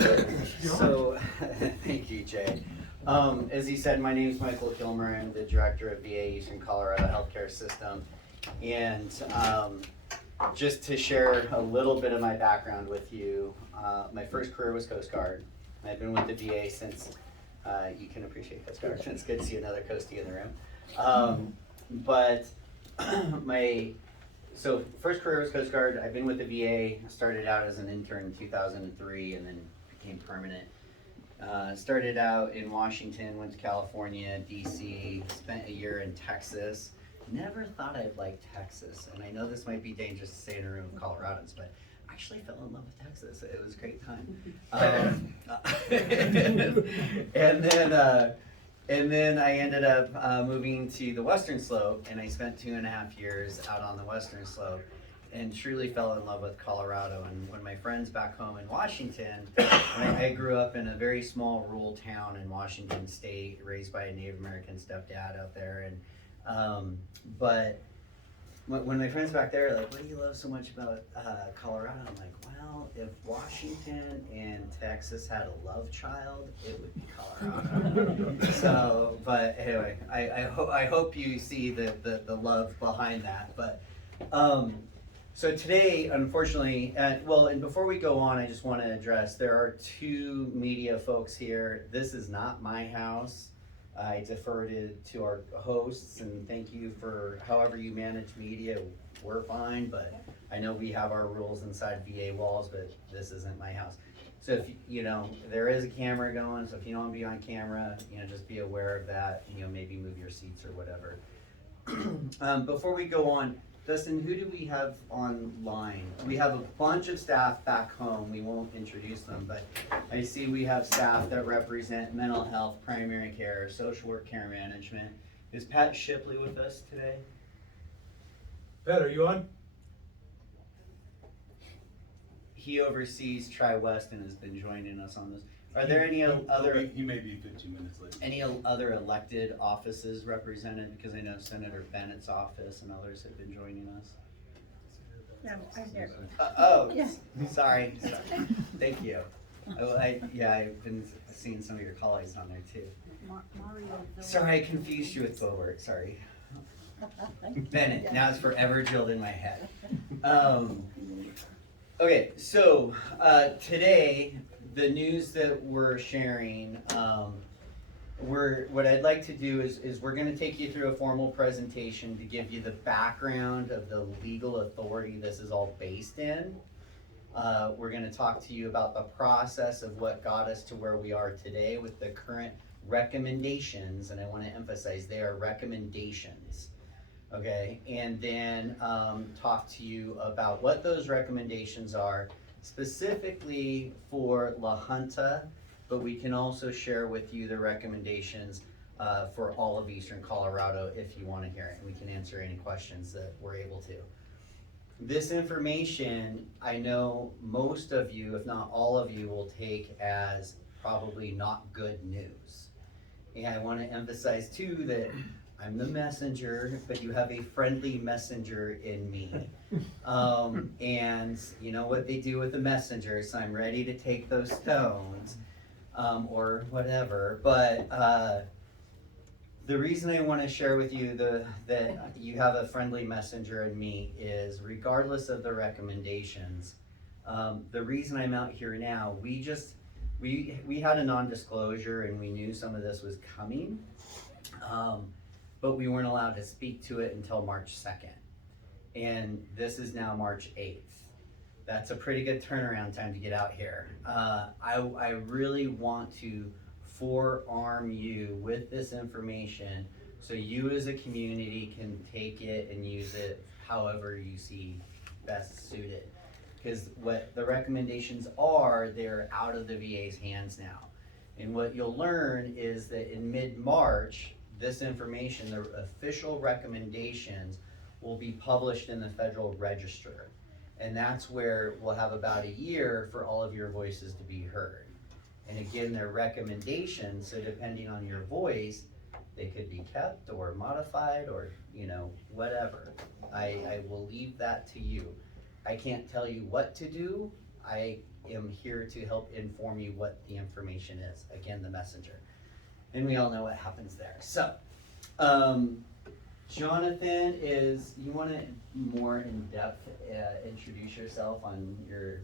So, thank you, Jay. As he said, my name is Michael Kilmer. I'm the director of VA Eastern Colorado Healthcare System. And just to share a little bit of my background with you, my first career was Coast Guard. I've been with the VA since, you can appreciate Coast Guard. It's good to see another Coastie in the room. But so first career was Coast Guard. I've been with the VA. Started out as an intern in 2003 and then became permanent. Started out in Washington, went to California, DC, spent a year in Texas. Never thought I'd like Texas, and I know this might be dangerous to say in a room of Coloradans, but I actually fell in love with Texas. It was a great time. And then I ended up moving to the Western Slope, and I spent 2.5 years out on the Western Slope and truly fell in love with Colorado. And when my friends back home in Washington, I grew up in a very small rural town in Washington State, raised by a Native American stepdad out there. And but when my friends back there are like, what do you love so much about Colorado? I'm like, well, if Washington and Texas had a love child, it would be Colorado. So, but anyway, I hope you see the love behind that. But so today, unfortunately, and before we go on, I just want to address, there are two media folks here. This is not my house. I defer to our hosts, and thank you for however you manage media. We're fine, but I know we have our rules inside VA walls, but this isn't my house. So if there is a camera going, so if you don't want to be on camera, just be aware of that. Maybe move your seats or whatever. Before we go on, Dustin, who do we have online? We have a bunch of staff back home. We won't introduce them, but I see we have staff that represent mental health, primary care, social work, care management. Is Pat Shipley with us today? Pat, are you on? He oversees Tri-West and has been joining us on this. Are there any other? He may be 15 minutes late. Any other elected offices represented? Because I know Senator Bennett's office and others have been joining us. No, I'm there. Yeah. Sorry. Thank you. I've been seeing some of your colleagues on there too. Mario. Sorry, I confused you with Bobert. Sorry. Bennett. Now it's forever drilled in my head. Okay, so today, the news that we're sharing, what I'd like to do is we're going to take you through a formal presentation to give you the background of the legal authority this is all based in. We're going to talk to you about the process of what got us to where we are today with the current recommendations, and I want to emphasize they are recommendations. Okay, and then talk to you about what those recommendations are specifically for La Junta, but we can also share with you the recommendations for all of Eastern Colorado if you want to hear it, and we can answer any questions that we're able to. This information, I know most of you, if not all of you, will take as probably not good news. And I want to emphasize too that I'm the messenger, but you have a friendly messenger in me. And you know what they do with the messenger, so I'm ready to take those stones or whatever. But the reason I want to share with you that you have a friendly messenger in me is regardless of the recommendations, the reason I'm out here now, we had a non-disclosure and we knew some of this was coming. But we weren't allowed to speak to it until March 2nd. And this is now March 8th. That's a pretty good turnaround time to get out here. I really want to forearm you with this information so you as a community can take it and use it however you see best suited. Because what the recommendations are, they're out of the VA's hands now. And what you'll learn is that in mid-March, this information, the official recommendations, will be published in the Federal Register. And that's where we'll have about a year for all of your voices to be heard. And again, they're recommendations, so depending on your voice, they could be kept or modified or, whatever. I will leave that to you. I can't tell you what to do. I am here to help inform you what the information is, again, the messenger. And we all know what happens there. So, Jonathan, you want to more in depth introduce yourself on your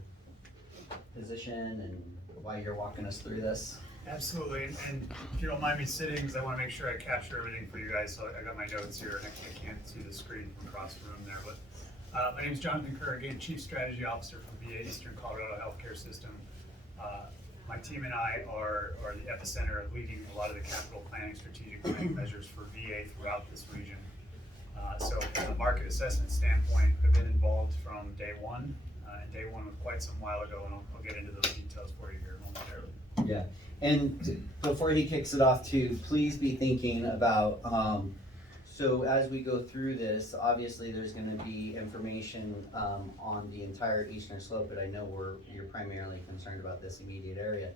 position and why you're walking us through this? Absolutely, and if you don't mind me sitting, because I want to make sure I capture everything for you guys, so I got my notes here, and I can't see the screen from across the room there, but my name is Jonathan Kerr, again, Chief Strategy Officer for VA Eastern Colorado Healthcare System. My team and I are the epicenter of leading a lot of the capital planning, strategic planning measures for VA throughout this region. So from a market assessment standpoint, I've been involved from day one, and day one was quite some while ago, and I'll get into those details for you here momentarily. Yeah, and before he kicks it off too, please be thinking about, so as we go through this, obviously there's gonna be information on the entire eastern slope, but I know you're primarily concerned about this immediate area.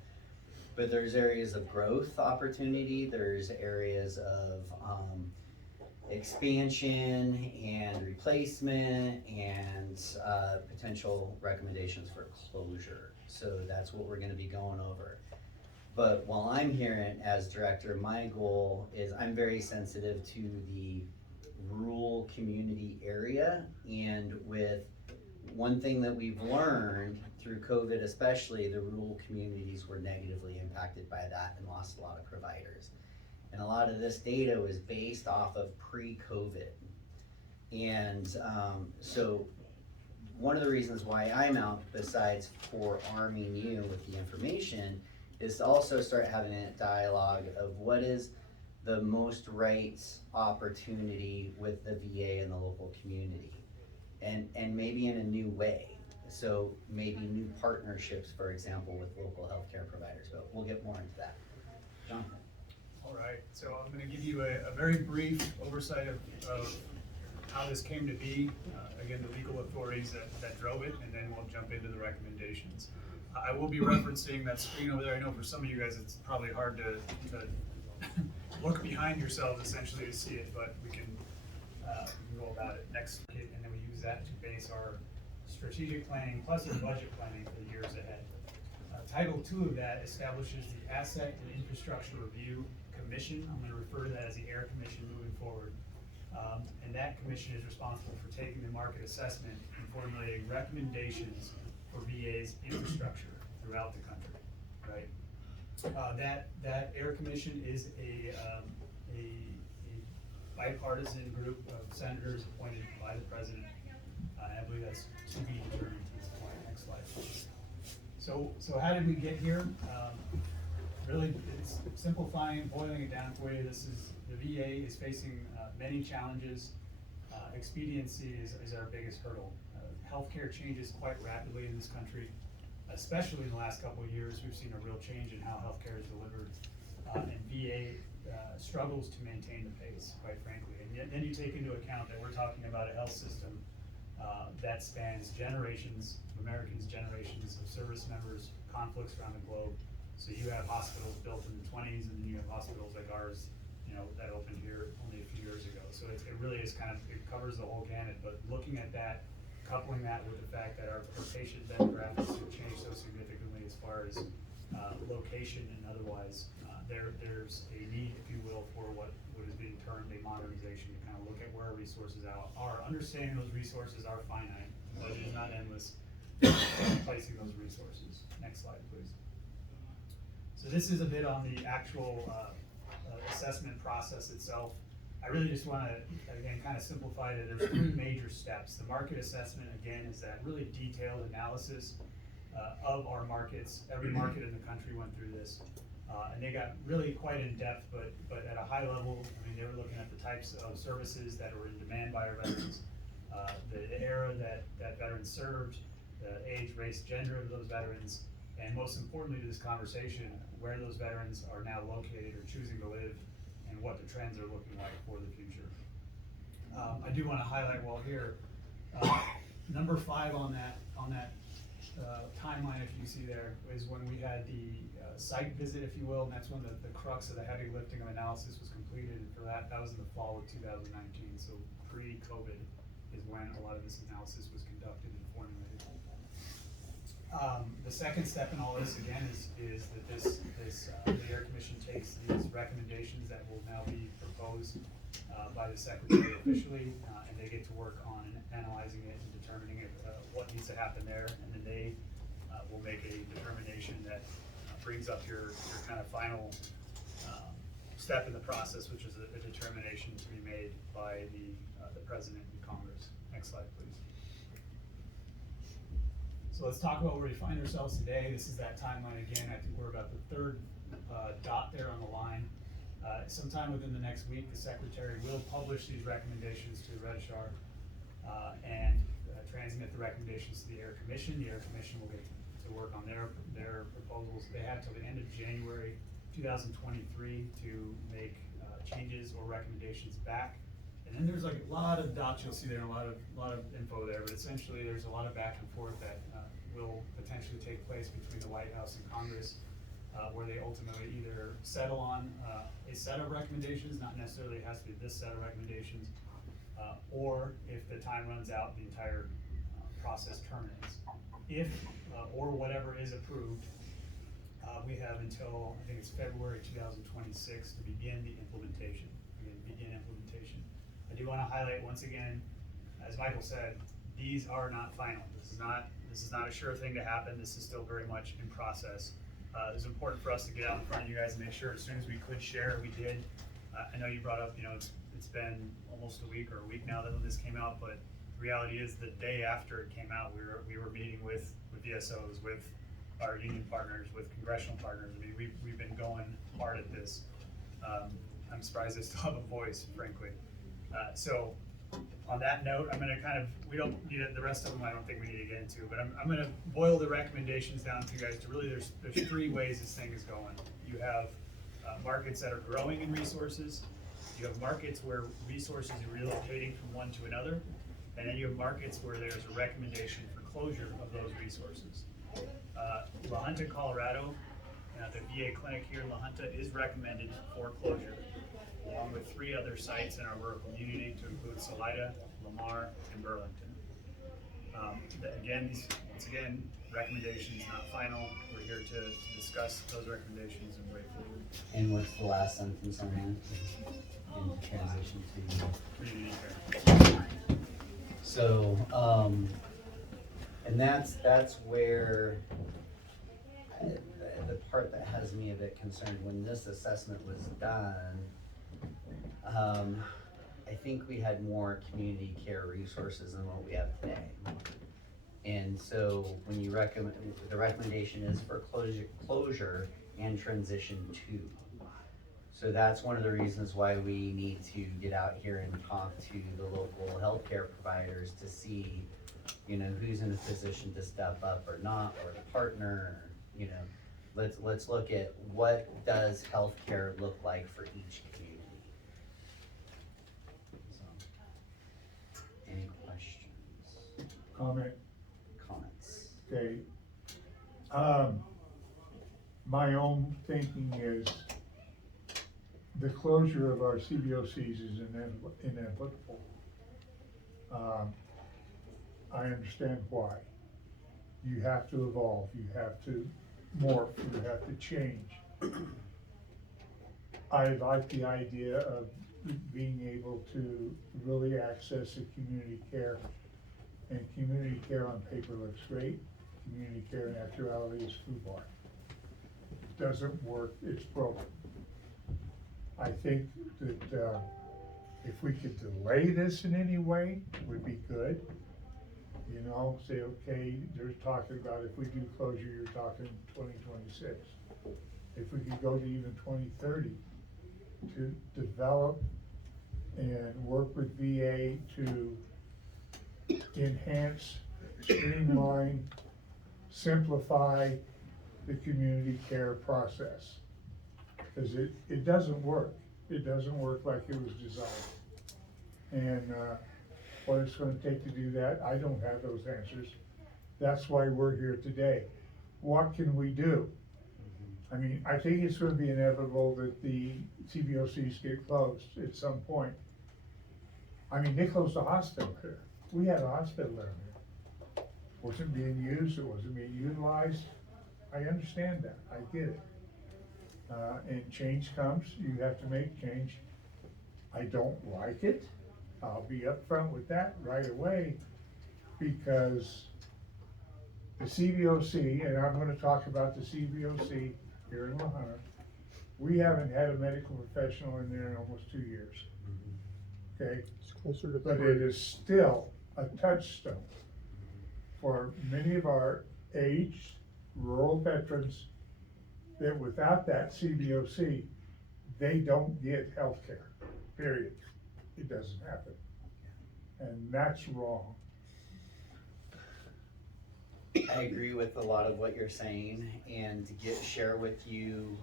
But there's areas of growth opportunity, there's areas of expansion and replacement and potential recommendations for closure. So that's what we're gonna be going over. But while I'm here as director, my goal is I'm very sensitive to the rural community area. And with one thing that we've learned through COVID especially, the rural communities were negatively impacted by that and lost a lot of providers. And a lot of this data was based off of pre-COVID. And so one of the reasons why I'm out, besides for arming you with the information, is to also start having a dialogue of what is the most right opportunity with the VA and the local community. And maybe in a new way. So maybe new partnerships, for example, with local healthcare providers, but we'll get more into that. Jonathan. All right, so I'm going to give you a very brief oversight of how this came to be. Again, the legal authorities that drove it, and then we'll jump into the recommendations. I will be referencing that screen over there. I know for some of you guys it's probably hard to look behind yourselves essentially to see it, but we can go about it next, and then we use that to base our strategic planning plus our budget planning for the years ahead. Title 2 of that establishes the Asset and Infrastructure Review Commission. I'm going to refer to that as the AIR Commission moving forward. And that commission is responsible for taking the market assessment and formulating recommendations for VA's infrastructure throughout the country, right? That AIR Commission is a bipartisan group of senators appointed by the president. I believe that's to be determined at this point. Next slide, please. So how did we get here? Really, it's simplifying, boiling it down for you. The VA is facing many challenges. Expediency is our biggest hurdle. Healthcare changes quite rapidly in this country, especially in the last couple of years. We've seen a real change in how healthcare is delivered, and VA struggles to maintain the pace, quite frankly. And yet, then you take into account that we're talking about a health system that spans generations of Americans, generations of service members, conflicts around the globe. So you have hospitals built in the 20s, and then you have hospitals like ours, that opened here only a few years ago. So it really is it covers the whole gamut. But looking at that, coupling that with the fact that our patient demographics have changed so significantly as far as location and otherwise, there's a need, if you will, for what is being termed a modernization, to kind of look at where our resources are, understanding those resources are finite, the budget is not endless, replacing those resources. Next slide, please. So this is a bit on the actual assessment process itself. I really just want to, again, kind of simplify it. There's 3 major steps. The market assessment, again, is that really detailed analysis of our markets. Every market in the country went through this. And they got really quite in depth, but at a high level, I mean, they were looking at the types of services that were in demand by our veterans, the era that veterans served, the age, race, gender of those veterans, and most importantly to this conversation, where those veterans are now located or choosing to live, and what the trends are looking like for the future. I do want to highlight while here, number 5 on that timeline, if you see there, is when we had the site visit, if you will, and that's when the crux of the heavy lifting of analysis was completed. And for that was in the fall of 2019. So pre-COVID is when a lot of this analysis was conducted and formulated. The second step in all this, again, is that the Air Commission takes these recommendations that will now be proposed by the Secretary officially, and they get to work on analyzing it and determining what needs to happen there, and then they will make a determination that brings up your kind of final step in the process, which is a determination to be made by the President and Congress. Next slide, please. So let's talk about where we find ourselves today. This is that timeline again. I think we're about the third dot there on the line. Sometime within the next week, the Secretary will publish these recommendations to the Registrar and transmit the recommendations to the Air Commission. The Air Commission will get to work on their proposals. They have till the end of January 2023 to make changes or recommendations back. And then there's like a lot of dots you'll see there, and a lot of info there, but essentially there's a lot of back and forth that will potentially take place between the White House and Congress, where they ultimately either settle on a set of recommendations, not necessarily it has to be this set of recommendations, or if the time runs out, the entire process terminates. If, or whatever is approved, we have until, I think it's February 2026 to begin the implementation. I do want to highlight once again, as Michael said, these are not final. This is not a sure thing to happen. This is still very much in process. It was important for us to get out in front of you guys and make sure as soon as we could share, we did. I know you brought up, it's been almost a week now that this came out, but the reality is the day after it came out, we were meeting with VSOs, with our union partners, with congressional partners. I mean, we've been going hard at this. I'm surprised I still have a voice, frankly. So on that note, I'm gonna we don't need it, the rest of them I don't think we need to get into, but I'm gonna boil the recommendations down to you guys to really, there's three ways this thing is going. You have markets that are growing in resources, you have markets where resources are relocating from one to another, and then you have markets where there's a recommendation for closure of those resources. La Junta, Colorado, the VA clinic here in La Junta is recommended for closure, along with 3 other sites in our rural community to include Salida, Lamar, and Burlington. Once again, recommendations not final. We're here to discuss those recommendations and way forward. And what's the last sentence on that? In transition to Community care. So, and that's where the part that has me a bit concerned when this assessment was done. I think we had more community care resources than what we have today. And so when you recommend, the recommendation is for closure and transition to. So that's one of the reasons why we need to get out here and talk to the local healthcare providers to see, who's in a position to step up or not, or the partner, let's look at what does healthcare look like for each community. So, any questions? Comments? Okay. My own thinking is the closure of our CBOCs is inevitable. I understand why. You have to evolve, you have to morph, you have to change. I like the idea of being able to really access a community care, and community care on paper looks great. Community care in actuality is food bar. It doesn't work, it's broken. I think that if we could delay this in any way, would be good. Say, okay, they're talking about if we do closure, you're talking 2026. If we could go to even 2030 to develop and work with VA to enhance, streamline, simplify the community care process. Because it doesn't work. It doesn't work like it was designed. And what it's going to take to do that, I don't have those answers. That's why we're here today. What can we do? I mean, I think it's going to be inevitable that the CBOCs get closed at some point. I mean, they closed the hospital here. We had a hospital down here. wasn't being used, it wasn't being utilized. I understand that, I get it. And change comes, you have to make change. I don't like it, I'll be upfront with that right away, because the CVOC, and I'm gonna talk about the CVOC here in La Junta, we haven't had a medical professional in there in almost 2 years. Okay? It's closer to But three. it is still a touchstone for many of our aged rural veterans that without that CVOC, they don't get health care, period. It doesn't happen. And that's wrong. I agree with a lot of what you're saying, and to share with you,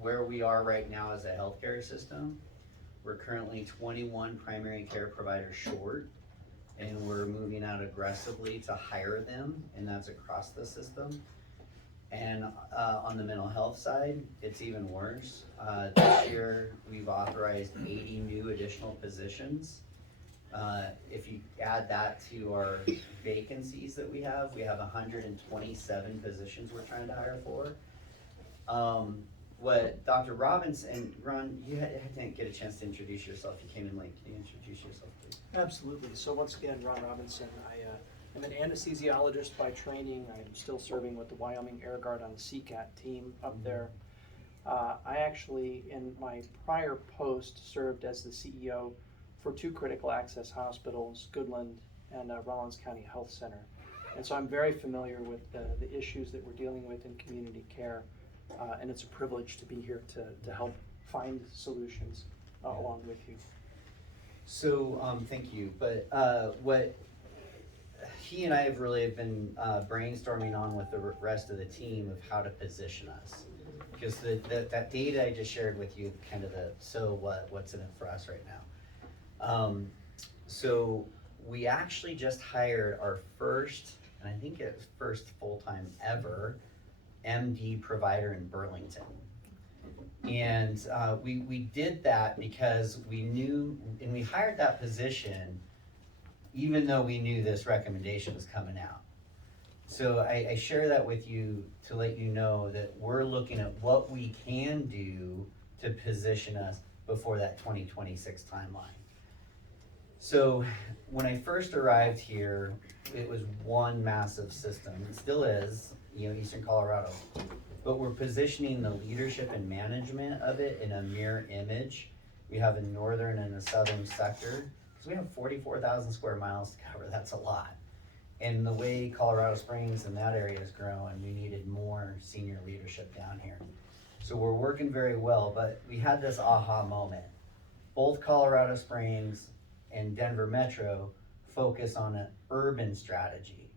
where we are right now as a healthcare system. We're currently 21 primary care providers short, and we're moving out aggressively to hire them, and that's across the system. And, on the mental health side, it's even worse. This year, we've authorized 80 new additional positions. If you add that to our vacancies that we have 127 positions we're trying to hire for. What Dr. Robinson, and Ron, you didn't get a chance to introduce yourself, you came in late, can you introduce yourself, please? Absolutely. So once again, Ron Robinson, I am an anesthesiologist by training. I'm still serving with the Wyoming Air Guard on the CCAT team up there. I actually, in my prior post, served as the CEO for 2 critical access hospitals, Goodland and Rollins County Health Center. And so I'm very familiar with the issues that we're dealing with in community care. And it's a privilege to be here to help find solutions along with you. So, thank you, but, what he and I have really been, brainstorming on with the rest of the team of how to position us. Because that data I just shared with you, kind of what's in it for us right now. So we actually just hired our first, and I think it's first full-time ever, MD provider in Burlington. And we did that because we knew, and we hired that position even though we knew this recommendation was coming out. So I share that with you to let you know that we're looking at what we can do to position us before that 2026 timeline. So when I first arrived here, it was one massive system. It still is, Eastern Colorado. But we're positioning the leadership and management of it in a mirror image. We have a northern and a southern sector. So we have 44,000 square miles to cover. That's a lot. And the way Colorado Springs and that area is growing, we needed more senior leadership down here. So we're working very well, but we had this aha moment. Both Colorado Springs and Denver Metro focus on an urban strategy.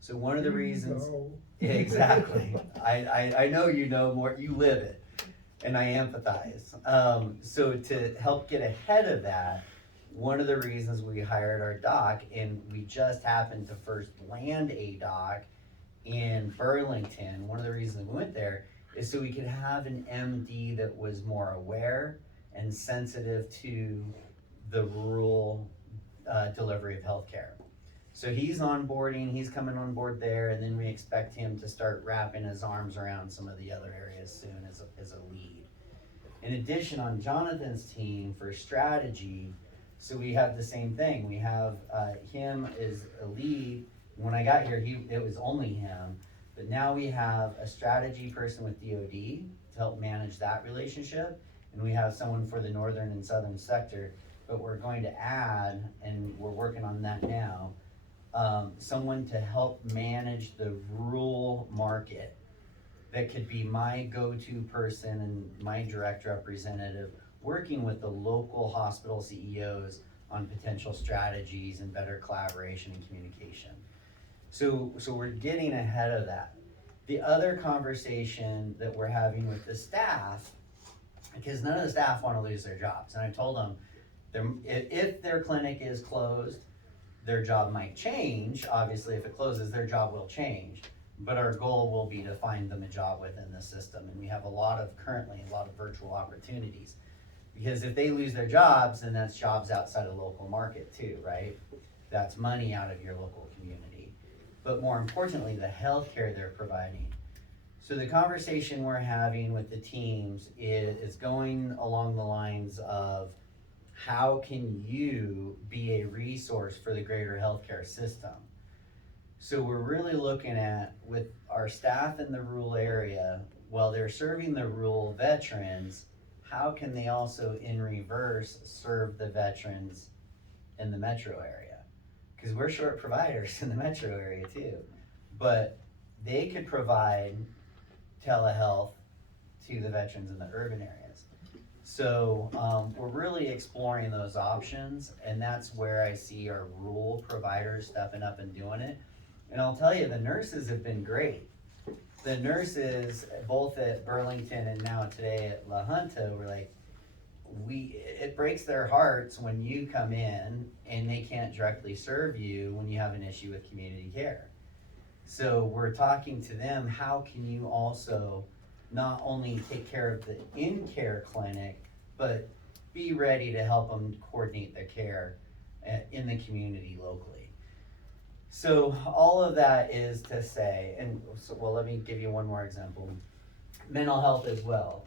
So one of the reasons, exactly, I know you know more, you live it, and I empathize. So to help get ahead of that, one of the reasons we hired our doc, and we just happened to first land a doc in Burlington, one of the reasons we went there is so we could have an MD that was more aware and sensitive to the rural delivery of healthcare. So he's onboarding, he's coming on board there, and then we expect him to start wrapping his arms around some of the other areas soon as a lead. In addition, on Jonathan's team for strategy, so we have the same thing. We have him as a lead. When I got here, it was only him, but now we have a strategy person with DOD to help manage that relationship, and we have someone for the northern and southern sector, but we're going to add, and we're working on that now, someone to help manage the rural market that could be my go-to person and my direct representative, working with the local hospital CEOs on potential strategies and better collaboration and communication. So we're getting ahead of that. The other conversation that we're having with the staff, because none of the staff want to lose their jobs, and I told them, if their clinic is closed, their job might change. Obviously, if it closes, their job will change. But our goal will be to find them a job within the system. And we have currently a lot of virtual opportunities. Because if they lose their jobs, then that's jobs outside of local market too, right? That's money out of your local community. but more importantly, the healthcare they're providing. So the conversation we're having with the teams is going along the lines of how can you be a resource for the greater healthcare system? So we're really looking at, with our staff in the rural area, while they're serving the rural veterans, how can they also in reverse serve the veterans in the metro area? Because we're short providers in the metro area too, but they could provide telehealth to the veterans in the urban areas. So we're really exploring those options, and that's where I see our rural providers stepping up and doing it. And I'll tell you, the nurses have been great. The nurses, both at Burlington and now today at La Junta, were like, it breaks their hearts when you come in and they can't directly serve you when you have an issue with community care. So we're talking to them, how can you also not only take care of the in-care clinic, but be ready to help them coordinate their care in the community locally. So all of that is to say, and so, well, let me give you one more example. Mental health as well.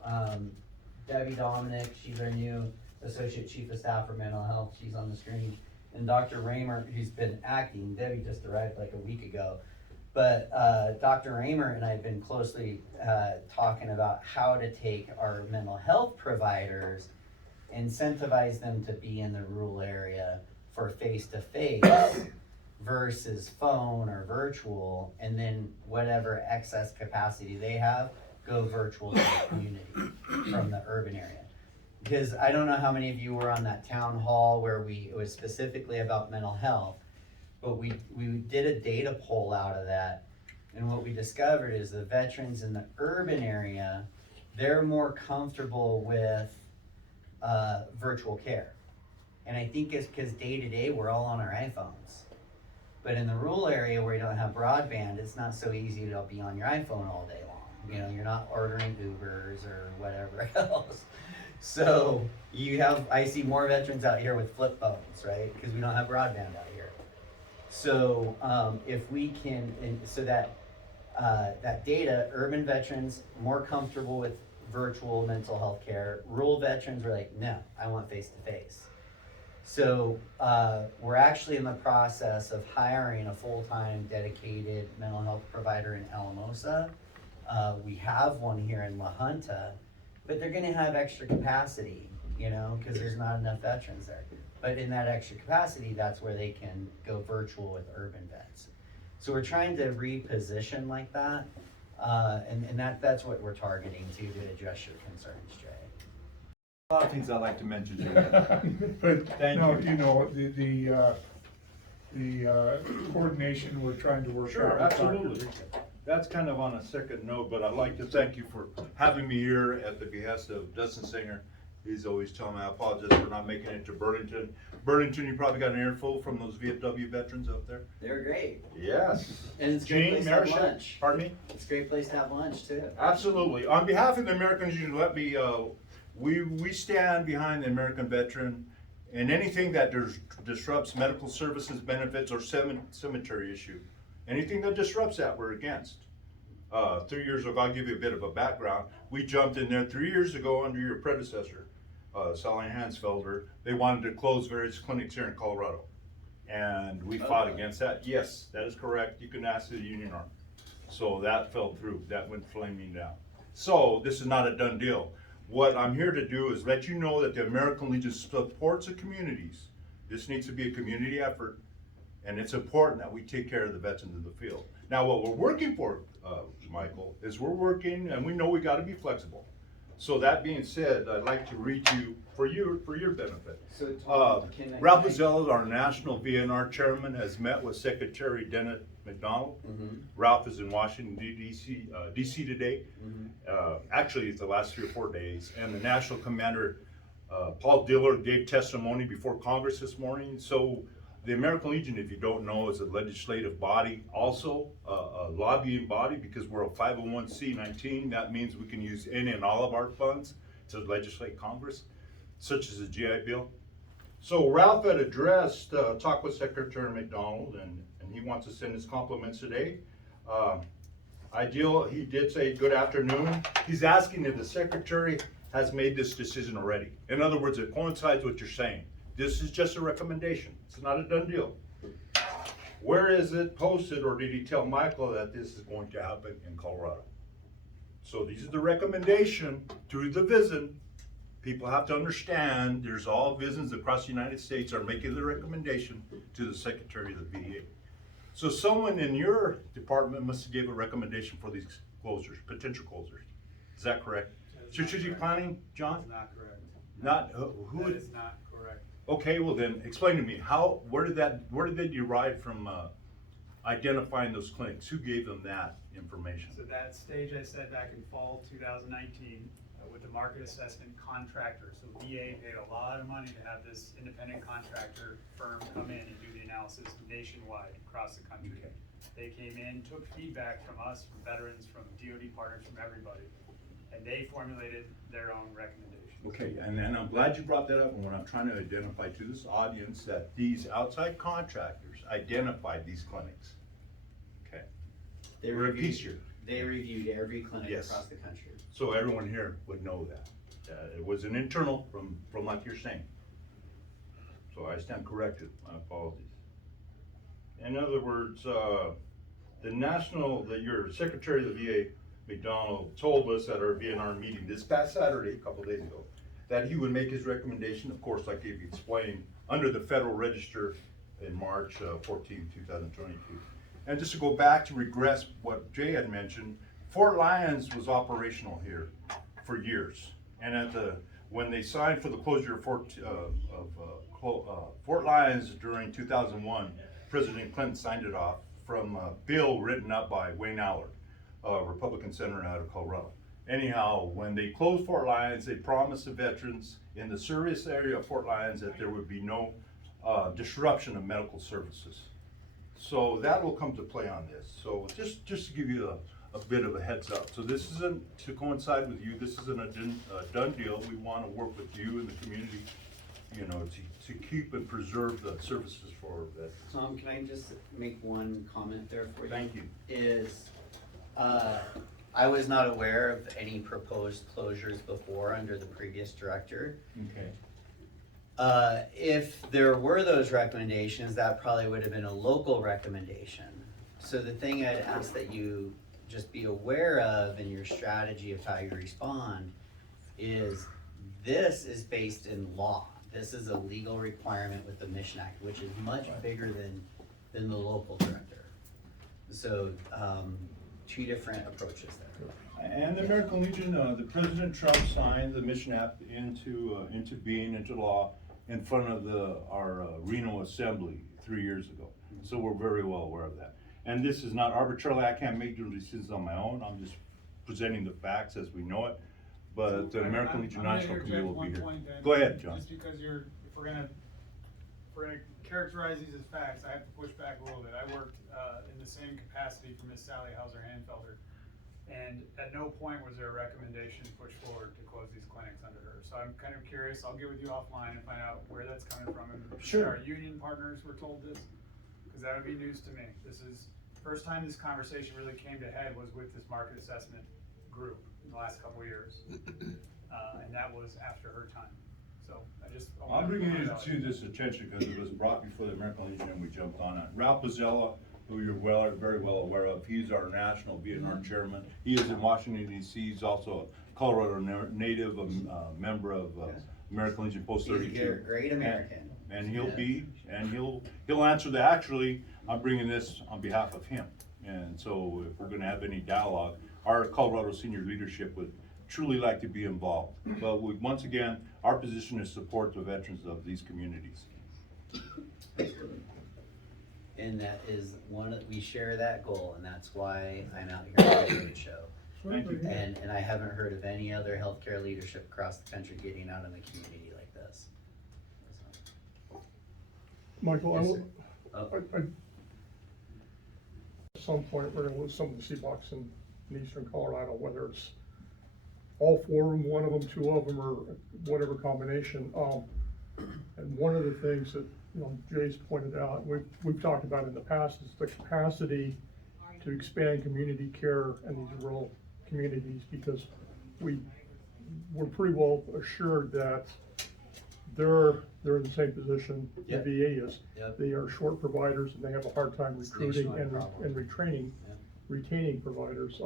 Debbie Dominic, she's our new Associate Chief of Staff for Mental Health. She's on the screen. And Dr. Raymer, who's been acting, Debbie just arrived like a week ago. But Dr. Raymer and I have been closely talking about how to take our mental health providers, incentivize them to be in the rural area for face-to-face versus phone or virtual, and then whatever excess capacity they have, go virtual to the community from the urban area. Because I don't know how many of you were on that town hall where it was specifically about mental health, but we did a data poll out of that, and what we discovered is the veterans in the urban area, they're more comfortable with virtual care. And I think it's because day to day we're all on our iPhones. But in the rural area where you don't have broadband, it's not so easy to be on your iPhone all day long. You know, you're not ordering Ubers or whatever else. So I see more veterans out here with flip phones, right? Because we don't have broadband out here. So if we can, so that data, urban veterans more comfortable with virtual mental health care. Rural veterans were like, no, I want face-to-face. So we're actually in the process of hiring a full-time dedicated mental health provider in Alamosa. We have one here in La Junta, but they're gonna have extra capacity, you know, because there's not enough veterans there. But in that extra capacity, that's where they can go virtual with urban vets. So we're trying to reposition like that, and that's what we're targeting to address your concerns, Jay. A lot of things I'd like to mention to you. But, Thank no, you. you know, the coordination we're trying to work out. Sure, with Dr. absolutely. Rita. That's kind of on a second note, but I'd like to thank you for having me here at the behest of Dustin Singer. He's always telling me I apologize for not making it to Burlington. Burlington, you probably got an earful from those VFW veterans up there. They're great. Yes. And it's a great place to have lunch. Pardon me? It's a great place to have lunch too. Absolutely. On behalf of the American Legion, let me, we stand behind the American veteran, and anything that disrupts medical services, benefits, or cemetery issue, anything that disrupts that, we're against. 3 years ago, I'll give you a bit of a background. We jumped in there 3 years ago under your predecessor, Sally Hansfelder. They wanted to close various clinics here in Colorado, and we fought against that. Yes, that is correct. You can ask the Union Army. So that fell through. That went flaming down. So this is not a done deal. What I'm here to do is let you know that the American Legion supports the communities. This needs to be a community effort, and it's important that we take care of the veterans in the field. Now, what we're working for, Michael, is we're working, and we know we got to be flexible. So that being said, I'd like to read you for your benefit. So Ralph Bazella, our national VNR chairman, has met with Secretary Dennett McDonald. Mm-hmm. Ralph is in Washington, D.C. today. Actually, it's the last 3 or 4 days. And the national commander, Paul Diller, gave testimony before Congress this morning. So the American Legion, if you don't know, is a legislative body, also a lobbying body, because we're a 501c19. That means we can use any and all of our funds to legislate Congress, such as the GI Bill. So Ralph had addressed, talked with Secretary McDonald, and and he wants to send his compliments today. Ideal, he did say good afternoon. He's asking if the secretary has made this decision already. In other words, it coincides with what you're saying. This is just a recommendation. It's not a done deal. Where is it posted, or did he tell Michael that this is going to happen in Colorado? So these are the recommendation through the VISN. People have to understand there's all VISNs across the United States are making the recommendation to the Secretary of the VA. So someone in your department must have gave a recommendation for these closures, potential closures. Is that correct? Strategic planning, John? That's not correct. Not, who? That is not correct. Okay, well then, explain to me, where did they derive from, identifying those clinics? Who gave them that information? So that stage I said back in fall 2019, with the market assessment contractor. So VA paid a lot of money to have this independent contractor firm come in and do the analysis nationwide across the country. Okay. They came in, took feedback from us, from veterans, from DoD partners, from everybody, and they formulated their own recommendations. Okay, and I'm glad you brought that up, and what I'm trying to identify to this audience, that these outside contractors identified these clinics. Okay, They we're a reviewed- piece here. They reviewed every clinic Yes. across the country. So everyone here would know that. It was an internal from like you're saying. So I stand corrected, my apologies. In other words, your Secretary of the VA, McDonald, told us at our VNR meeting this past Saturday, a couple days ago, that he would make his recommendation, of course, like he explained, under the Federal Register in March 14, 2022. And just to go back to regress what Jay had mentioned, Fort Lyons was operational here for years. And when they signed for the closure of Fort Lyons during 2001, President Clinton signed it off from a bill written up by Wayne Allard, a Republican senator out of Colorado. Anyhow, when they closed Fort Lyons, they promised the veterans in the service area of Fort Lyons that there would be no disruption of medical services. So that will come to play on this. So just to give you a bit of a heads up. So this isn't to coincide with you. This isn't a done deal. We want to work with you and the community, to keep and preserve the services for veterans. Tom, can I just make one comment there for you? Thank you. I was not aware of any proposed closures before under the previous director. Okay. If there were those recommendations, that probably would have been a local recommendation. So the thing I'd ask that you just be aware of in your strategy of how you respond is this is based in law. This is a legal requirement with the Mission Act, which is much bigger than the local director. So, two different approaches there. And the American Legion, the President Trump signed the Mission Act into being, into law in front of our Reno Assembly 3 years ago. So we're very well aware of that. And this is not arbitrarily, I can't make those decisions on my own, I'm just presenting the facts as we know it. But the American Legion National Committee will be here. Go ahead, John. Just because if we're gonna characterize these as facts, I have to push back a little bit. I worked in the same capacity for Miss Sally Hauser-Hanfelder, and at no point was there a recommendation pushed forward to close these clinics under her. So I'm kind of curious, I'll get with you offline and find out where that's coming from. And Sure. Our union partners were told this, because that would be news to me. This is, first time this conversation really came to head was with this market assessment group in the last couple of years. And that was after her time. So I'm bringing it to this attention because it was brought before the American Legion and we jumped on it. Ralph Bozzella, who you're very well aware of, he's our national VNR chairman. He is in Washington DC. He's also a Colorado native, a member of American Legion Post 32. He's a great American. And he'll answer that. Actually, I'm bringing this on behalf of him. And so if we're gonna have any dialogue, our Colorado senior leadership would truly like to be involved. But once again, our position is support the veterans of these communities. And that is we share that goal, and that's why I'm out here at the trade show. Thank you. And I haven't heard of any other healthcare leadership across the country getting out in the community like this. Michael, Yes, sir. at some point, we're gonna lose some of the CBOCs in eastern Colorado, whether it's all four of them, one of them, two of them, or whatever combination. And one of the things that Jay's pointed out, we've talked about in the past, is the capacity to expand community care in these rural communities, because we're pretty well assured that they're in the same position the Yep. VA is. Yep. They are short providers, and they have a hard time It's recruiting nationwide and problem. retraining, Yep. retaining providers.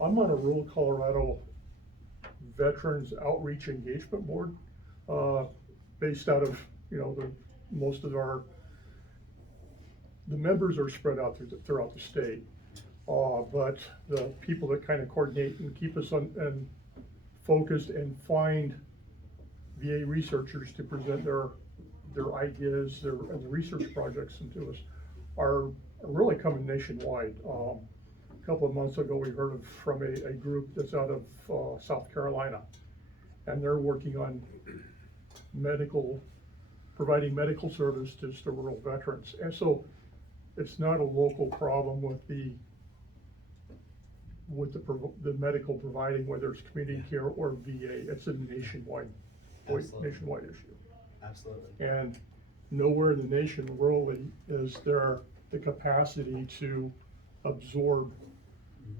I'm on a rural Colorado Veterans Outreach Engagement Board, based out of, most of the members are spread out throughout the state. But the people that kind of coordinate and keep us and focused and find VA researchers to present their ideas, and the research projects into us are really coming nationwide. A couple of months ago, we heard from a group that's out of South Carolina, and they're working on providing medical service to rural veterans. And so it's not a local problem with the medical providing, whether it's community care or VA. It's a nationwide Absolutely. issue. Absolutely. And nowhere in the nation rurally is there the capacity to absorb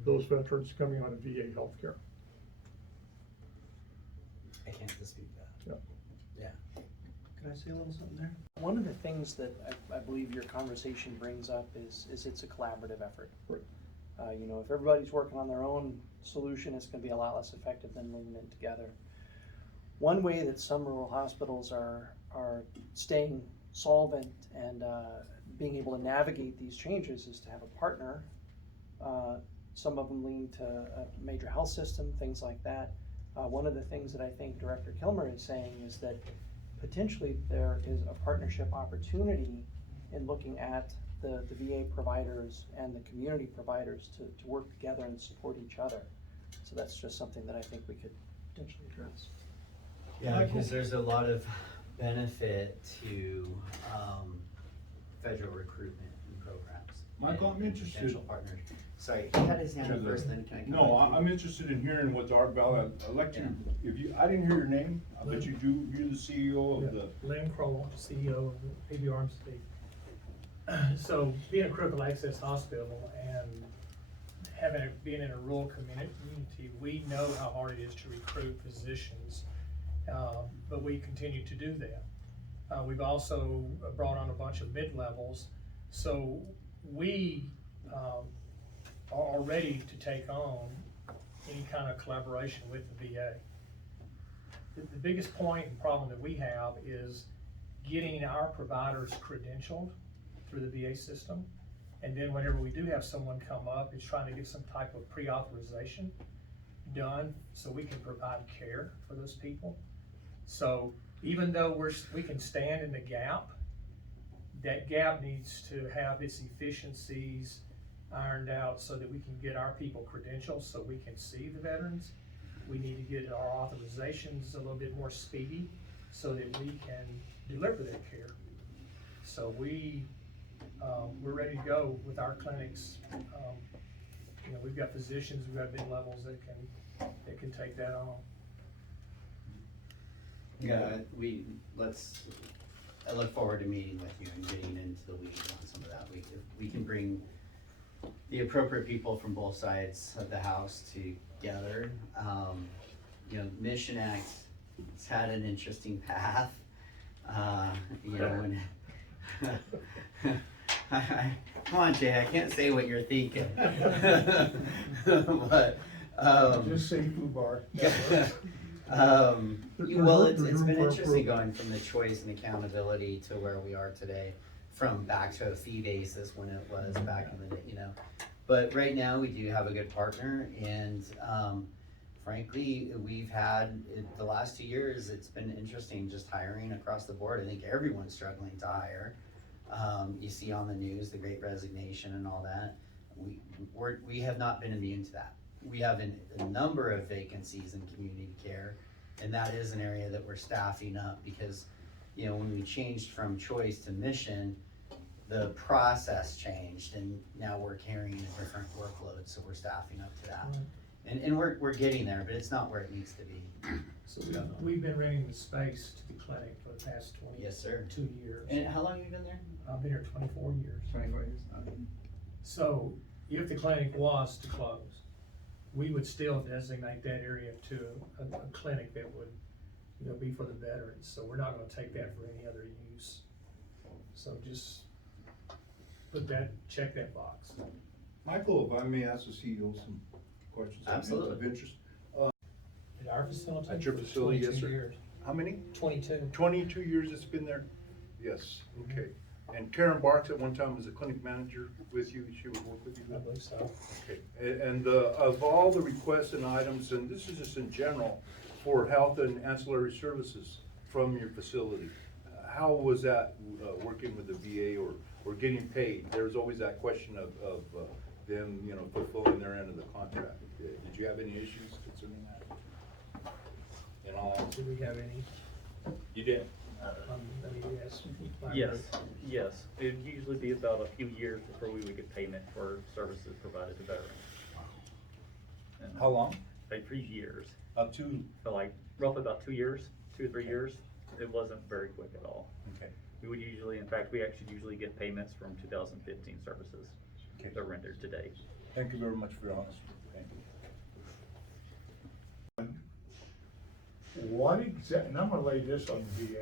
those veterans coming out of VA healthcare. I can't dispute that. Yeah. Yeah. Can I say a little something there? One of the things that I believe your conversation brings up is it's a collaborative effort. Right. If everybody's working on their own solution, it's gonna be a lot less effective than leaning in together. One way that some rural hospitals are staying solvent and being able to navigate these changes is to have a partner. Some of them lean to a major health system, things like that. One of the things that I think Director Kilmer is saying is that potentially there is a partnership opportunity in looking at the VA providers and the community providers to work together and support each other. So that's just something that I think we could potentially address. Yeah, because there's a lot of benefit to federal recruitment and programs. Michael, and I'm interested. Potential partners. Sorry, he had his hand up first, then can I? No, I'm interested in hearing what the Art Valley, I'd like to, I didn't hear your name, I bet you do, you're the CEO of the. Lynn Kroll, CEO of AB Arms State. So being a critical access hospital and being in a rural community, we know how hard it is to recruit physicians, but we continue to do that. We've also brought on a bunch of mid-levels, so we are ready to take on any kind of collaboration with the VA. The biggest point and problem that we have is getting our providers credentialed through the VA system. And then whenever we do have someone come up, it's trying to get some type of pre-authorization done so we can provide care for those people. So even though we can stand in the gap, that gap needs to have its efficiencies ironed out so that we can get our people credentialed so we can see the veterans. We need to get our authorizations a little bit more speedy so that we can deliver that care. So we're ready to go with our clinics. We've got physicians, we've got mid-levels that can take that on. Yeah, I look forward to meeting with you and getting into the weeds on some of that. We can bring the appropriate people from both sides of the house together. Mission Act has had an interesting path. When come on, Jay, I can't say what you're thinking. But Just say FUBAR. well, it's been interesting going from the choice and accountability to where we are today, from back to a fee basis when it was back in the day, But right now we do have a good partner, and frankly, we've had the last 2 years. It's been interesting just hiring across the board. I think everyone's struggling to hire. You see on the news the Great Resignation and all that. We have not been immune to that. We have a number of vacancies in community care, and that is an area that we're staffing up because, when we changed from choice to mission, the process changed, and now we're carrying a different workload, so we're staffing up to that. And we're getting there, but it's not where it needs to be. So we've been renting the space to the clinic for the past Yes, sir. 22 years. And how long have you been there? I've been here 24 years. 24 years. Okay. So if the clinic was to close, we would still designate that area to a clinic that would, you know, be for the veterans. So we're not gonna take that for any other use. So just check that box. Michael, if I may ask the CEO some questions. Absolutely. Of interest. At our facility. At your for facility, yes, 22 sir. years. How many? 22. 22 years it's been there? Yes, okay. And Karen Barks at one time was a clinic manager with you, she would work with you? I believe so. Okay, and of all the requests and items, and this is just in general, for health and ancillary services from your facility, how was that working with the VA or getting paid? There's always that question of them, you know, fulfilling their end of the contract. Did you have any issues concerning that? In all honesty? Do we have any? You did? Let me ask. my Yes, group. yes. It'd usually be about a few years before we would get payment for services provided to veterans. And How long? Like 3 years. Up to? So like roughly about 2 years, 2 or 3 years. It wasn't very quick at all. Okay. We would usually, in fact, we actually usually get payments from 2015 services Okay. that are rendered today. Thank you very much for your honesty. Thank you. What exact, and I'm gonna lay this on the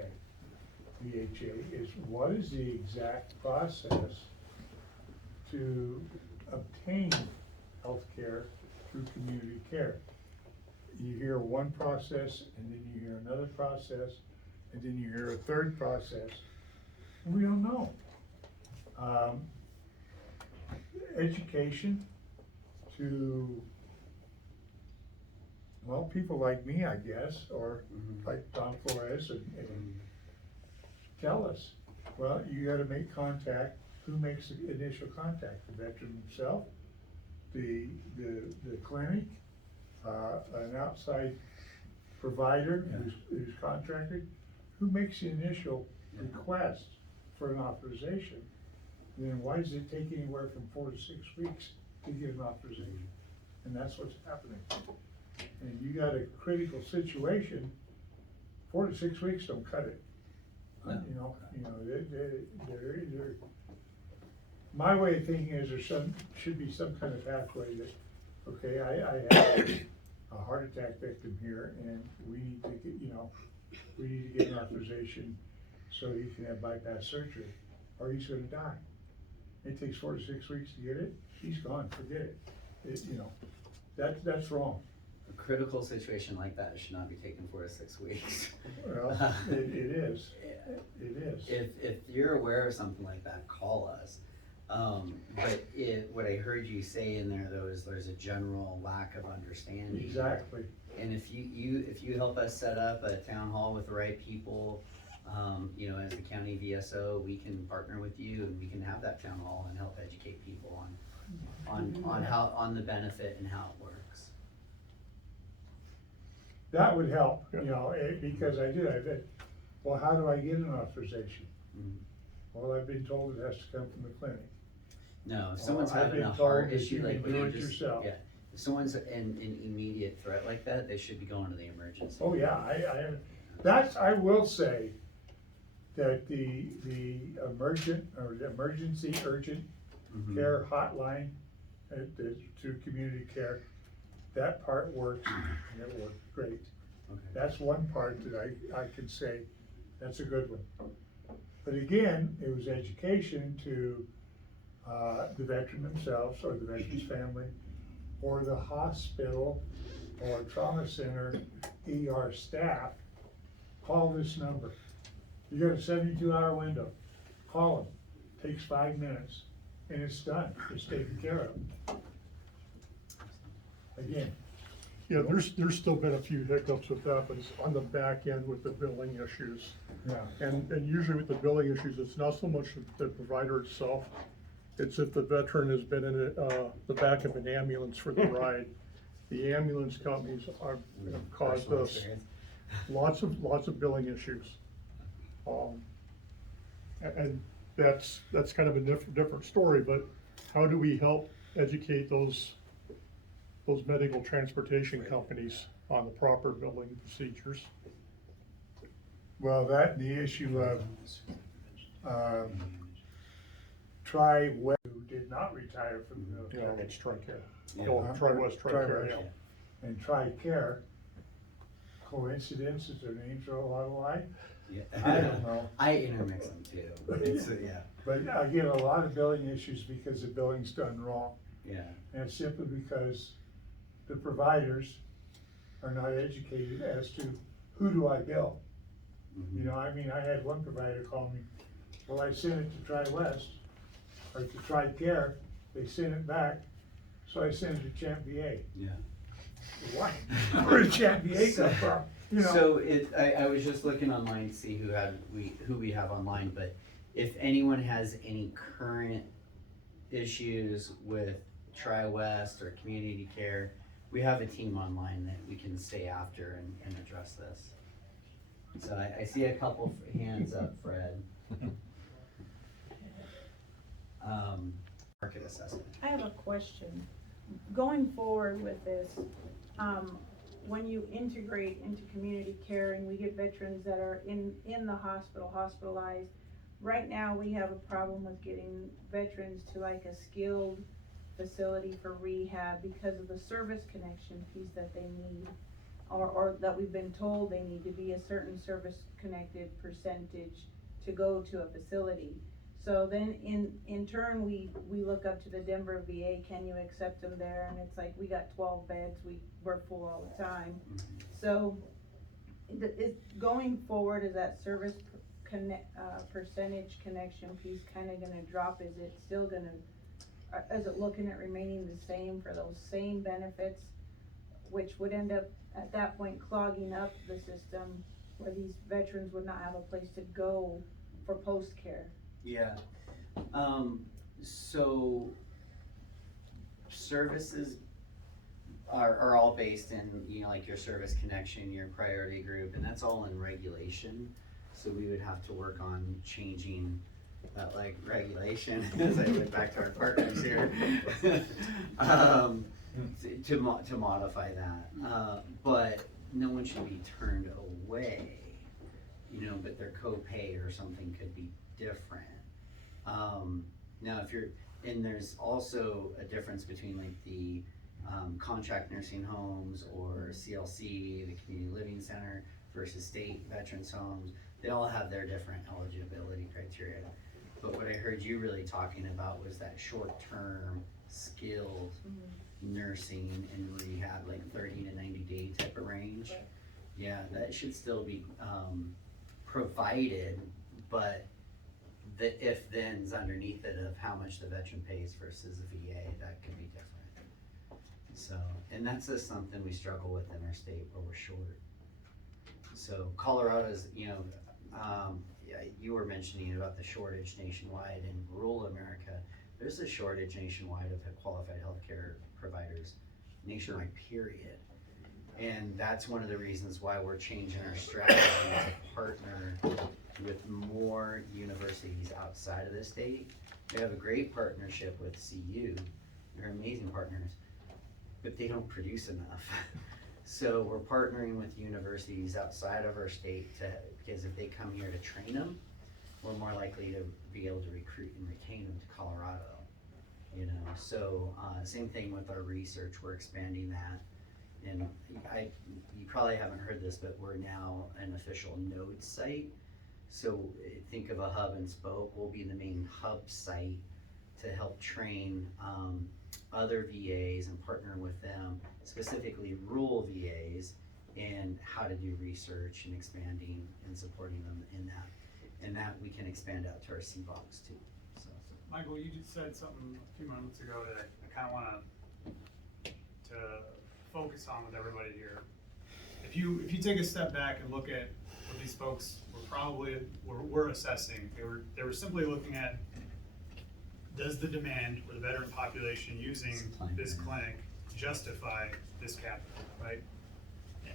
VHA, is what is the exact process to obtain healthcare through community care? You hear one process, and then you hear another process, and then you hear a third process. We don't know. Education to, well, people like me, I guess, or like Don Flores, and tell us, well, you gotta make contact. Who makes the initial contact? The veteran himself, the clinic, an outside provider who's contracted? Who makes the initial request for an authorization? And then why does it take anywhere from 4 to 6 weeks to get an authorization? And that's what's happening. And you got a critical situation, 4 to 6 weeks don't cut it. No. You know, they're, my way of thinking is should be some kind of pathway that, okay, I have a heart attack victim here, and we need to get, we need to get an authorization so he can have bypass surgery, or he's gonna die. It takes 4 to 6 weeks to get it, he's gone, forget it. That's wrong. A critical situation like that should not be taken 4 to 6 weeks. Well, it is, it is. If you're aware of something like that, call us. But what I heard you say in there though is there's a general lack of understanding. Exactly. And if you help us set up a town hall with the right people, as the county VSO, we can partner with you and we can have that town hall and help educate people on the benefit and how it works. That would help, because I bet, well, how do I get an authorization? Mhm. Well, I've been told it has to come from the clinic. No, if someone's I've having been a told heart that issue you like can what do you it just, yourself. yeah. If someone's in immediate threat like that, they should be going to the emergency. Oh, yeah, I will say that the emergency urgent Mhm. care hotline, through community care, that part works, and it works great. Okay. That's one part that I can say, that's a good one. But again, it was education to, the veteran themselves, or the veteran's family, or the hospital, or trauma center, ER staff. Call this number. You got a 72-hour window, call them, takes 5 minutes, and it's done, it's taken care of. Again, Yeah, there's still been a few hiccups with that, but it's on the back end with the billing issues. yeah. And usually with the billing issues, it's not so much the provider itself, it's if the veteran has been in the back of an ambulance for the ride. The ambulance companies have caused Personal us experience. lots of billing issues. And that's kind of a different story, but how do we help educate those those medical transportation companies on the proper billing procedures. Well, that and the issue of, Tri-West, who did not retire from the You military. know, it's TRICARE. Yeah. Oh, Tri-West, TRICARE, yeah. And Tri-Care, coincidence, is their names are a lot alike? Yeah. I don't know. I intermix them too. It's, yeah, But I get a lot of billing issues because the billing's done wrong. yeah. And it's simply because the providers are not educated as to who do I bill? Mhm. You know, I mean, I had one provider call me, well, I sent it to Tri-West, or to Tri-Care, they sent it back, so I sent it to Champ VA. Yeah. Why? Where did Champ VA come from? You know? So I was just looking online to see who we have online, but if anyone has any current issues with Tri-West or community care, we have a team online that we can stay after and address this. So I see a couple hands up, Fred. Market assessment. I have a question. Going forward with this, when you integrate into community care and we get veterans that are in the hospital, hospitalized, right now we have a problem with getting veterans to like a skilled facility for rehab because of the service connection piece that they need. Or that we've been told they need to be a certain service connected percentage to go to a facility. So then in turn, we look up to the Denver VA, can you accept them there? And it's like, we got 12 beds, we're full all the time. So going forward, is that service percentage connection piece kinda gonna drop? Is it still gonna, is it looking at remaining the same for those same benefits? Which would end up at that point clogging up the system where these veterans would not have a place to go for post-care. Yeah, so services are all based in, you know, like your service connection, your priority group, and that's all in regulation. So we would have to work on changing that like regulation, as I went back to our partners here. To modify that, but no one should be turned away, you know, but their copay or something could be different. Now if you're, and there's also a difference between like the contract nursing homes or CLC, the community living center versus state veterans homes. They all have their different eligibility criteria. But what I heard you really talking about was that short-term skilled nursing and rehab, like 30 to 90 day type of range. Right. Yeah, that should still be provided, but the if-thens underneath it of how much the veteran pays versus the VA, that could be different. So, and that's just something we struggle with in our state where we're short. So Colorado's, you know, yeah, you were mentioning about the shortage nationwide in rural America. There's a shortage nationwide of qualified healthcare providers nationwide, period. And that's one of the reasons why we're changing our strategy to partner with more universities outside of the state. We have a great partnership with CU. They're amazing partners, but they don't produce enough. So we're partnering with universities outside of our state because if they come here to train them, we're more likely to be able to recruit and retain them to Colorado. You know, so same thing with our research, we're expanding that. And you probably haven't heard this, but we're now an official node site. So think of a hub and spoke. We'll be the main hub site to help train other VAs and partner with them, specifically rural VAs, and how to do research and expanding and supporting them in that. And that we can expand out to our CBOCs too. So. Michael, you just said something a few moments ago that I kind of want to focus on with everybody here. If you take a step back and look at what these folks were assessing, they were simply looking at, does the demand or the veteran population using this clinic justify this capital, right?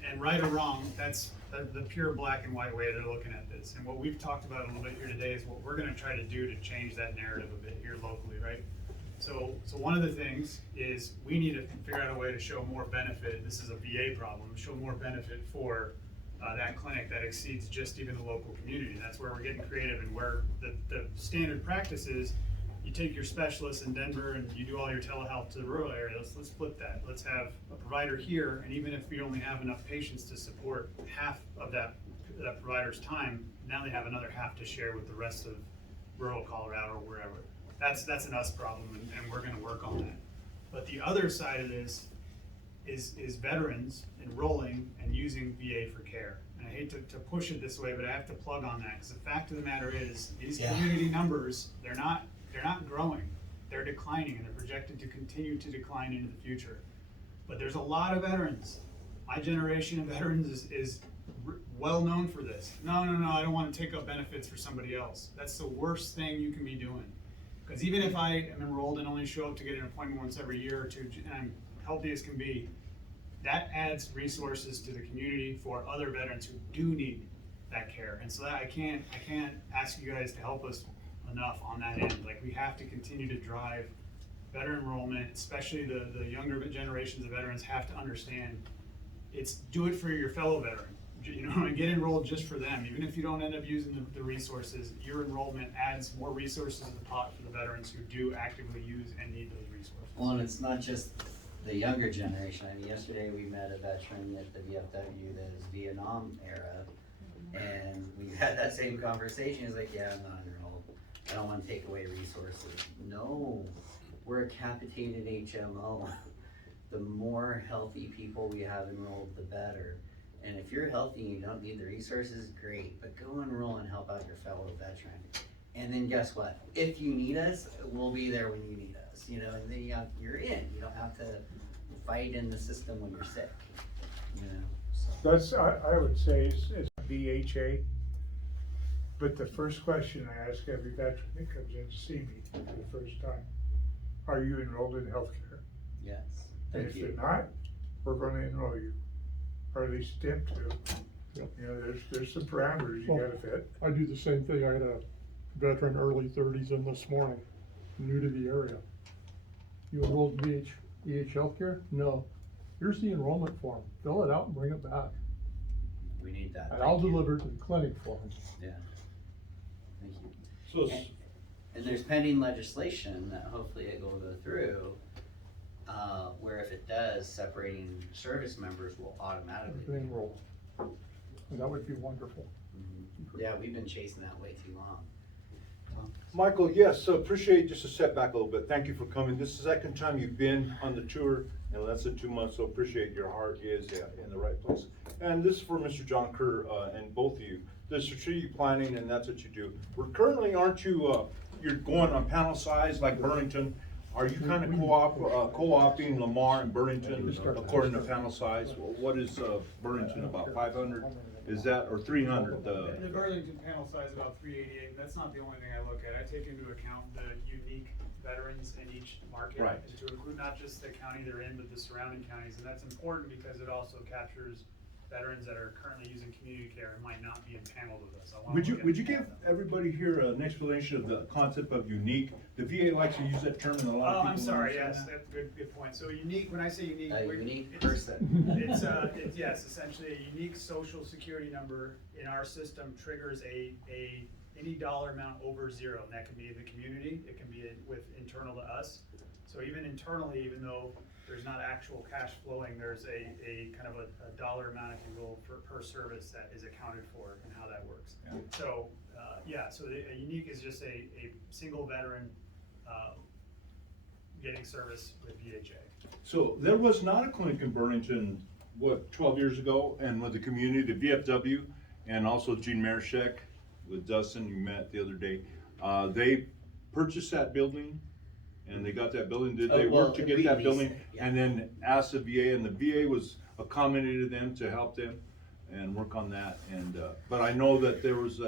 And right or wrong, that's the pure black and white way they're looking at this. And what we've talked about a little bit here today is what we're gonna try to do to change that narrative a bit here locally, right? So one of the things is we need to figure out a way to show more benefit. This is a VA problem. Show more benefit for that clinic that exceeds just even the local community. That's where we're getting creative, and where the standard practice is, you take your specialist in Denver and you do all your telehealth to the rural area. Let's flip that. Let's have a provider here, and even if we only have enough patients to support half of that provider's time, now they have another half to share with the rest of rural Colorado or wherever. That's an us problem, and we're gonna work on that. But the other side of this is veterans enrolling and using VA for care. And I hate to push it this way, but I have to plug on that, because the fact of the matter is, these community numbers, they're not growing, they're declining, and they're projected to continue to decline into the future. But there's a lot of veterans. My generation of veterans is well known for this. No, I don't want to take up benefits for somebody else. That's the worst thing you can be doing. Because even if I am enrolled and only show up to get an appointment once every year or two, and I'm healthy as can be, that adds resources to the community for other veterans who do need that care. And so that I can't ask you guys to help us enough on that end. Like, we have to continue to drive veteran enrollment, especially the younger generations of veterans have to understand, it's do it for your fellow veteran. You know, and get enrolled just for them. Even if you don't end up using the resources, your enrollment adds more resources to the pot for the veterans who do actively use and need those resources. Well, and it's not just the younger generation. I mean, yesterday we met a veteran at the VFW that is Vietnam era, and we had that same conversation. He's like, yeah, I'm not enrolled. I don't want to take away resources. No, we're a capitated HMO. The more healthy people we have enrolled, the better. And if you're healthy and you don't need the resources, great, but go enroll and help out your fellow veteran. And then guess what? If you need us, we'll be there when you need us, you know, and then you're in. You don't have to fight in the system when you're sick, you know, so. That's, I would say it's VHA. But the first question I ask every veteran that comes in to see me for the first time, are you enrolled in healthcare? Yes, And thank if you. you're not, we're gonna enroll you, or at least attempt to. Yep. You know, there's some parameters you Well, gotta fit. I do the same thing. I had a veteran, early 30s in this morning, new to the area. You enrolled in EH Healthcare? No. Here's the enrollment form. Fill it out and bring it back. We need that. And I'll Thank you. deliver it to the clinic for him. Yeah. Thank you. So, And there's pending legislation that hopefully it will go through, where if it does, separating service members will automatically. They enroll. And that would be wonderful. Mhm. Yeah, we've been chasing that way too long. Michael, yes, so appreciate, just to step back a little bit, thank you for coming. This is the second time you've been on the tour in less than 2 months, so appreciate your heart is in the right place. And this is for Mr. John Kerr, and both of you, the strategic planning, and that's what you do. We're currently, aren't you, you're going on panel size like Burlington? Are you kind of co-opting Lamar and Burlington according to panel size? What is Burlington, about 500? Is that, or 300? The Burlington panel size about 388, that's not the only thing I look at. I take into account the unique veterans in each market. Right. And to include not just the county they're in, but the surrounding counties, and that's important because it also captures veterans that are currently using community care and might not be empaneled with us. I wanna Would you, look at would you all give of them. everybody here an explanation of the concept of unique? The VA likes to use that term and a lot of Oh, people. I'm sorry, don't yes, understand that's a good point. So unique, when I say unique. A we're- unique it's- person. It's yes, essentially a unique social security number in our system triggers any dollar amount over zero, and that can be in the community, it can be with internal to us. So even internally, even though there's not actual cash flowing, there's a kind of a dollar amount, if you will, per service that is accounted for and how that works. Yeah. So, so a unique is just a single veteran, getting service with VHA. So there was not a clinic in Burlington, what, 12 years ago, and with the community, the VFW, and also Gene Marishek with Dustin, you met the other day. They purchased that building, and they got that building. Did they work to get that building? Yeah. And then asked the VA, and the VA was accommodated them to help them and work on that. And but I know that there was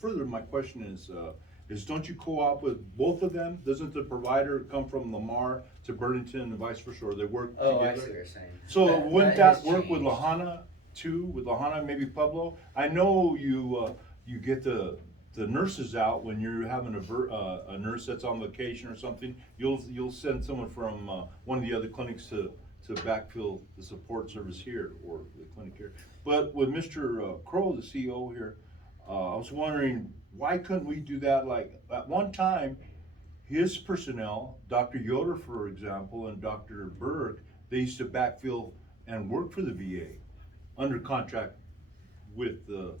further. My question is don't you co-op with both of them? Doesn't the provider come from Lamar to Burlington and vice versa, or they work Oh, I together? see what you're saying. So wouldn't that has work with changed. Lahana too? With Lahana, maybe Pueblo? I know you you get the the nurses out, when you're having a nurse that's on vacation or something, you'll send someone from, one of the other clinics to backfill the support service here, or the clinic here. But with Mr. Crow, the CEO here, I was wondering, why couldn't we do that? Like, at one time, his personnel, Dr. Yoder, for example, and Dr. Berg, they used to backfill and work for the VA under contract with the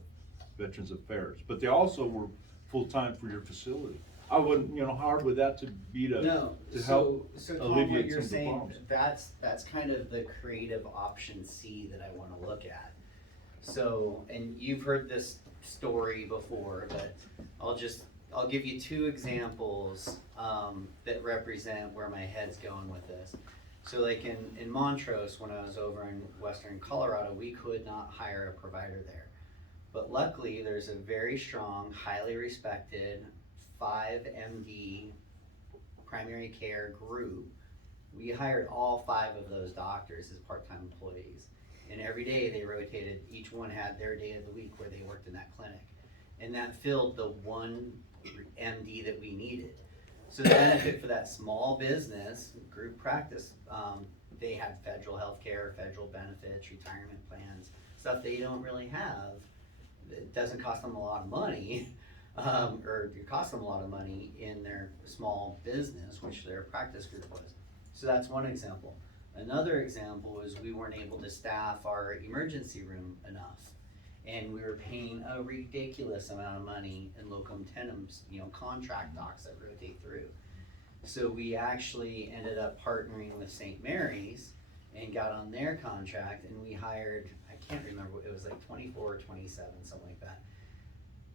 Veterans Affairs, but they also were full-time for your facility. I wouldn't, how hard would that to be to help So Tom, what alleviate you're some of the saying, problems? that's kind of the creative option C that I wanna look at. So, and you've heard this story before, but I'll give you two examples, that represent where my head's going with this. So like in Montrose, when I was over in western Colorado, we could not hire a provider there. But luckily, there's a very strong, highly respected 5 MD primary care group. We hired all 5 of those doctors as part-time employees. And every day they rotated, each one had their day of the week where they worked in that clinic. And that filled the one MD that we needed. So the benefit for that small business group practice, they had federal health care, federal benefits, retirement plans, stuff they don't really have. It doesn't cost them a lot of money, or it costs them a lot of money in their small business, which their practice group was. So that's one example. Another example is we weren't able to staff our emergency room enough. And we were paying a ridiculous amount of money in locum tenens, contract docs that rotate through. So we actually ended up partnering with St. Mary's and got on their contract, and we hired, I can't remember, it was like 24 or 27, something like that,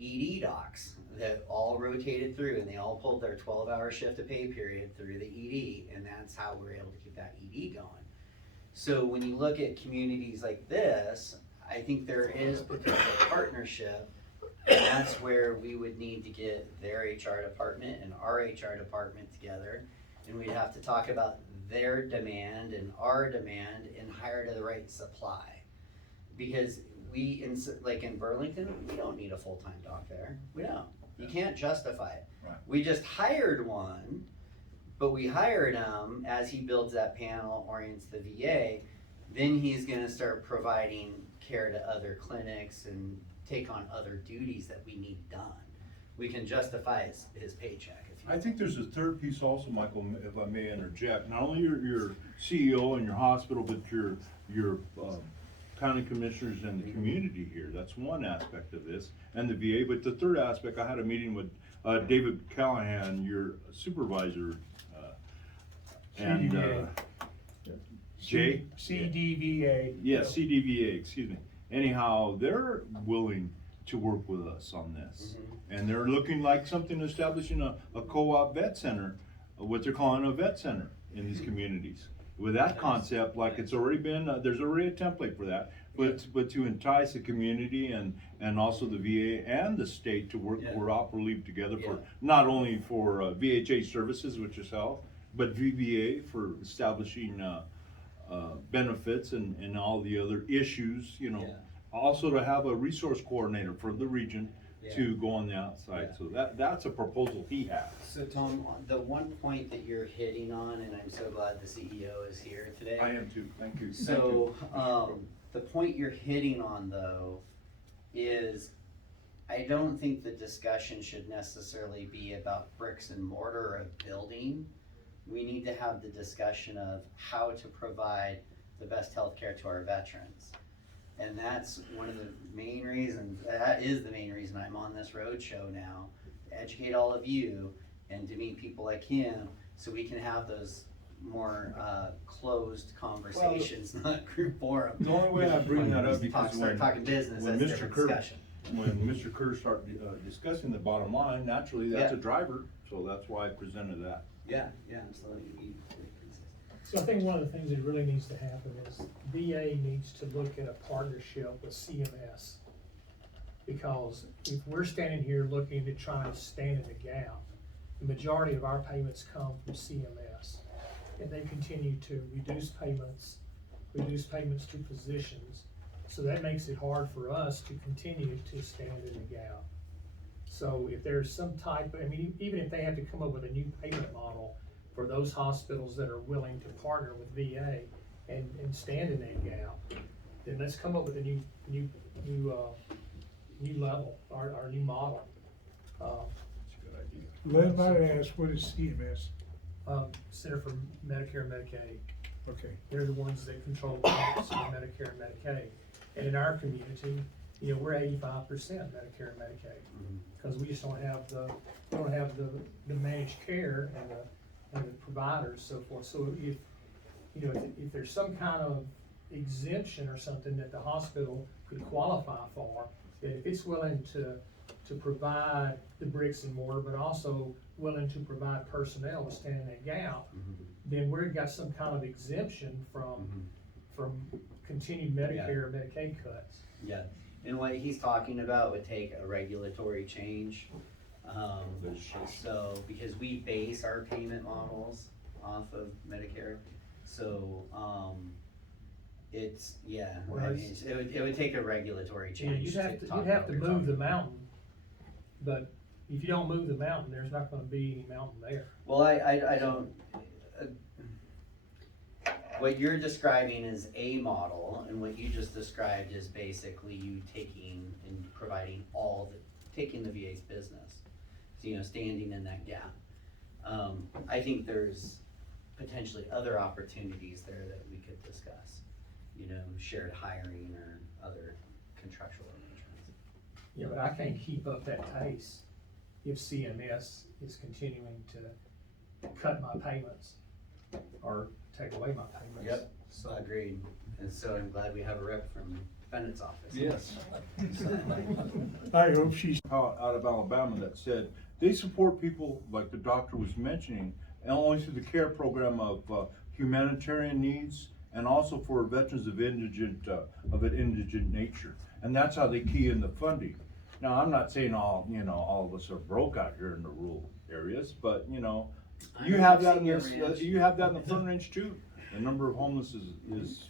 ED docs that all rotated through, and they all pulled their 12-hour shift to pay period through the ED, and that's how we were able to keep that ED going. So when you look at communities like this, I think there is potential partnership, and that's where we would need to get their HR department and our HR department together, and we'd have to talk about their demand and our demand and hire to the right supply. Because like in Burlington, we don't need a full-time doc there. We don't. You can't justify it. Right. We just hired one, but we hired him as he builds that panel, orients the VA, then he's gonna start providing care to other clinics and take on other duties that we need done. We can justify his paycheck. I think there's a third piece also, Michael, if I may interject. Not only your CEO and your hospital, but your county commissioners and the community here. That's one aspect of this, and the VA. But the third aspect, I had a meeting with David Callahan, your supervisor, and CDVA. Jay? CDVA. Yes, CDVA, excuse me. Anyhow, they're willing to work with us on this. And they're looking like something establishing a co-op vet center, what they're calling a vet center in these communities. With that concept, like it's already been, there's already a template for that, but to entice the community and also the VA and the state to work cooperatively together for, not only for VHA services, which is health, but VBA for establishing benefits and all the other issues, Also to have a resource coordinator for the region to go on the outside. So that's a proposal he has. So Tom, the one point that you're hitting on, and I'm so glad the CEO is here today. I am too, thank you. So, the point you're hitting on though, is I don't think the discussion should necessarily be about bricks and mortar or a building. We need to have the discussion of how to provide the best healthcare to our veterans. And that's one of the main reasons, that is the main reason I'm on this roadshow now, to educate all of you and to meet people like him, so we can have those more closed conversations, not group forum. The only way I bring that up because Start talking business, when that's a Mr. different Kerr, discussion. when Mr. Kerr started discussing the bottom line, naturally that's a driver, so that's why I presented that. Yeah, absolutely. So I think one of the things that really needs to happen is VA needs to look at a partnership with CMS. Because if we're standing here looking to try and stand in the gap, the majority of our payments come from CMS. And they continue to reduce payments to physicians. So that makes it hard for us to continue to stand in the gap. So if there's some type, I mean, even if they have to come up with a new payment model for those hospitals that are willing to partner with VA and stand in that gap, then let's come up with a new level, our new model. Let me ask, what is CMS? Center for Medicare and Medicaid. Okay. They're the ones that control payments for Medicare and Medicaid. And in our community, you know, we're 85% Medicare and Medicaid. Cause we just don't have the managed care and the providers, so forth. So if, you know, if there's some kind of exemption or something that the hospital could qualify for, that if it's willing to provide the bricks and mortar, but also willing to provide personnel to stand in that gap, then we've got some kind of exemption from continued Medicare or Medicaid cuts. Yeah, and what he's talking about would take a regulatory change. So, because we base our payment models off of Medicare, so, it's, yeah, Well, I mean, it would take a regulatory Yeah, change you'd to have to, talk you'd about have to what you're move the talking about. mountain, but if you don't move the mountain, there's not gonna be any mountain there. Well, I don't, what you're describing is a model, and what you just described is basically you taking and providing taking the VA's business. So, you know, standing in that gap. I think there's potentially other opportunities there that we could discuss. You know, shared hiring or other contractual arrangements. Yeah, but I can't keep up that pace if CMS is continuing to cut my payments or take away my payments. So agreed, and so I'm glad we have a rep from defendant's office. Yes. I hope she's. Out of Alabama that said they support people like the doctor was mentioning, and only through the care program of humanitarian needs and also for veterans of indigent nature, and that's how they key in the funding. Now, I'm not saying all of us are broke out here in the rural areas, but you know, you have that in this, you have that in the Front Range too. The number of homeless is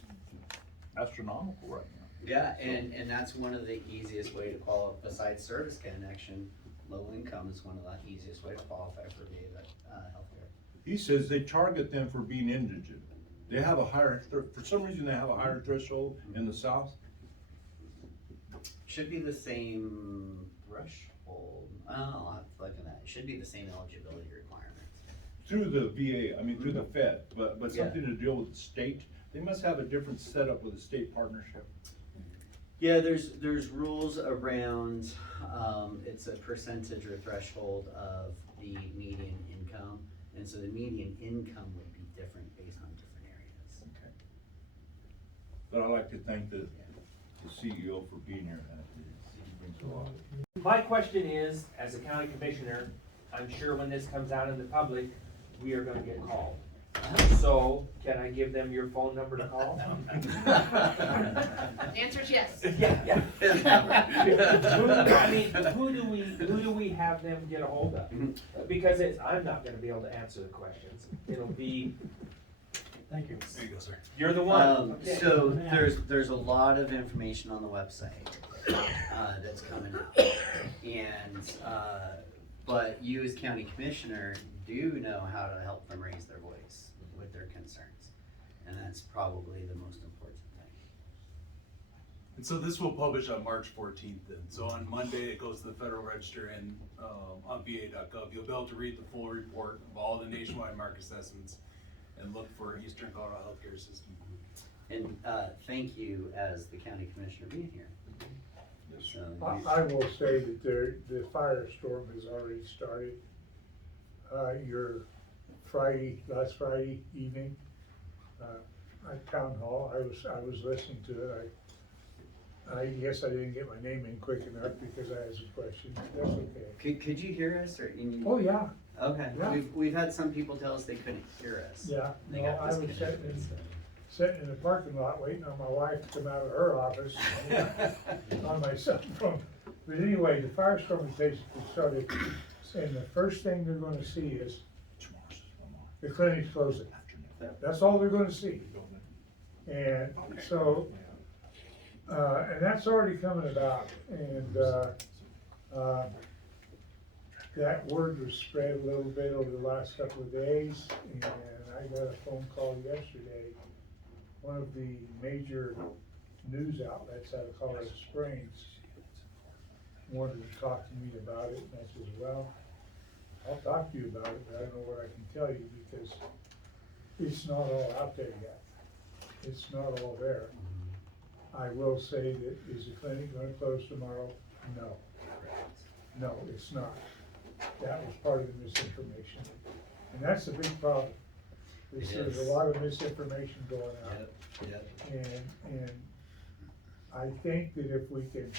astronomical right now. Yeah, and that's one of the easiest way to qualify, besides service connection, low income is one of the easiest way to qualify for VA healthcare. He says they target them for being indigent. They have a higher, for some reason they have a higher threshold in the South. Should be the same threshold, I'll have to look at that, it should be the same eligibility requirements. Through the VA, I mean, through the Fed, but Yeah. something to deal with the state. They must have a different setup with the state partnership. Yeah, there's rules around, it's a percentage or threshold of the median income, and so the median income would be different based on different areas. Okay. But I'd like to thank the CEO for being here. He brings a lot. My question is, as a county commissioner, I'm sure when this comes out in the public, we are gonna get called. So, can I give them your phone number to call? The answer is yes. Yeah. I mean, who do we have them get a hold of? Because I'm not gonna be able to answer the questions. It'll be, Thank you. There you go, sir. you're the one. Okay. So there's a lot of information on the website, that's coming out. And, but you as county commissioner do know how to help them raise their voice with their concerns. And that's probably the most important thing. And so this will publish on March 14th, and so on Monday it goes to the Federal Register and on va.gov. You'll be able to read the full report of all the nationwide mark assessments and look for Eastern Colorado healthcare system. And, thank you as the county commissioner being here. So I will say that the firestorm has already started. Your last Friday evening, at Town Hall, I was listening to it. I guess I didn't get my name in quick enough because I had some questions. That's okay. Could you hear us or? Oh, yeah, Okay, Yeah. we've had some people tell us they couldn't hear us. yeah. They No, got I was disconnected. sitting in the parking lot waiting on my wife to come out of her office on my cell phone. But anyway, the firestorm has basically started, and the first thing they're gonna see is the clinic's closing. That's all they're gonna see. And so, and that's already coming about, and, that word was spread a little bit over the last couple of days, and I got a phone call yesterday. One of the major news outlets out of Colorado Springs wanted to talk to me about it, and I said, well, I'll talk to you about it, but I don't know what I can tell you, because it's not all out there yet. It's not all there. I will say that, is the clinic gonna close tomorrow? No. No, it's not. That was part of the misinformation, and that's a big problem. There's a lot of misinformation going out. Yep. And I think that if we can,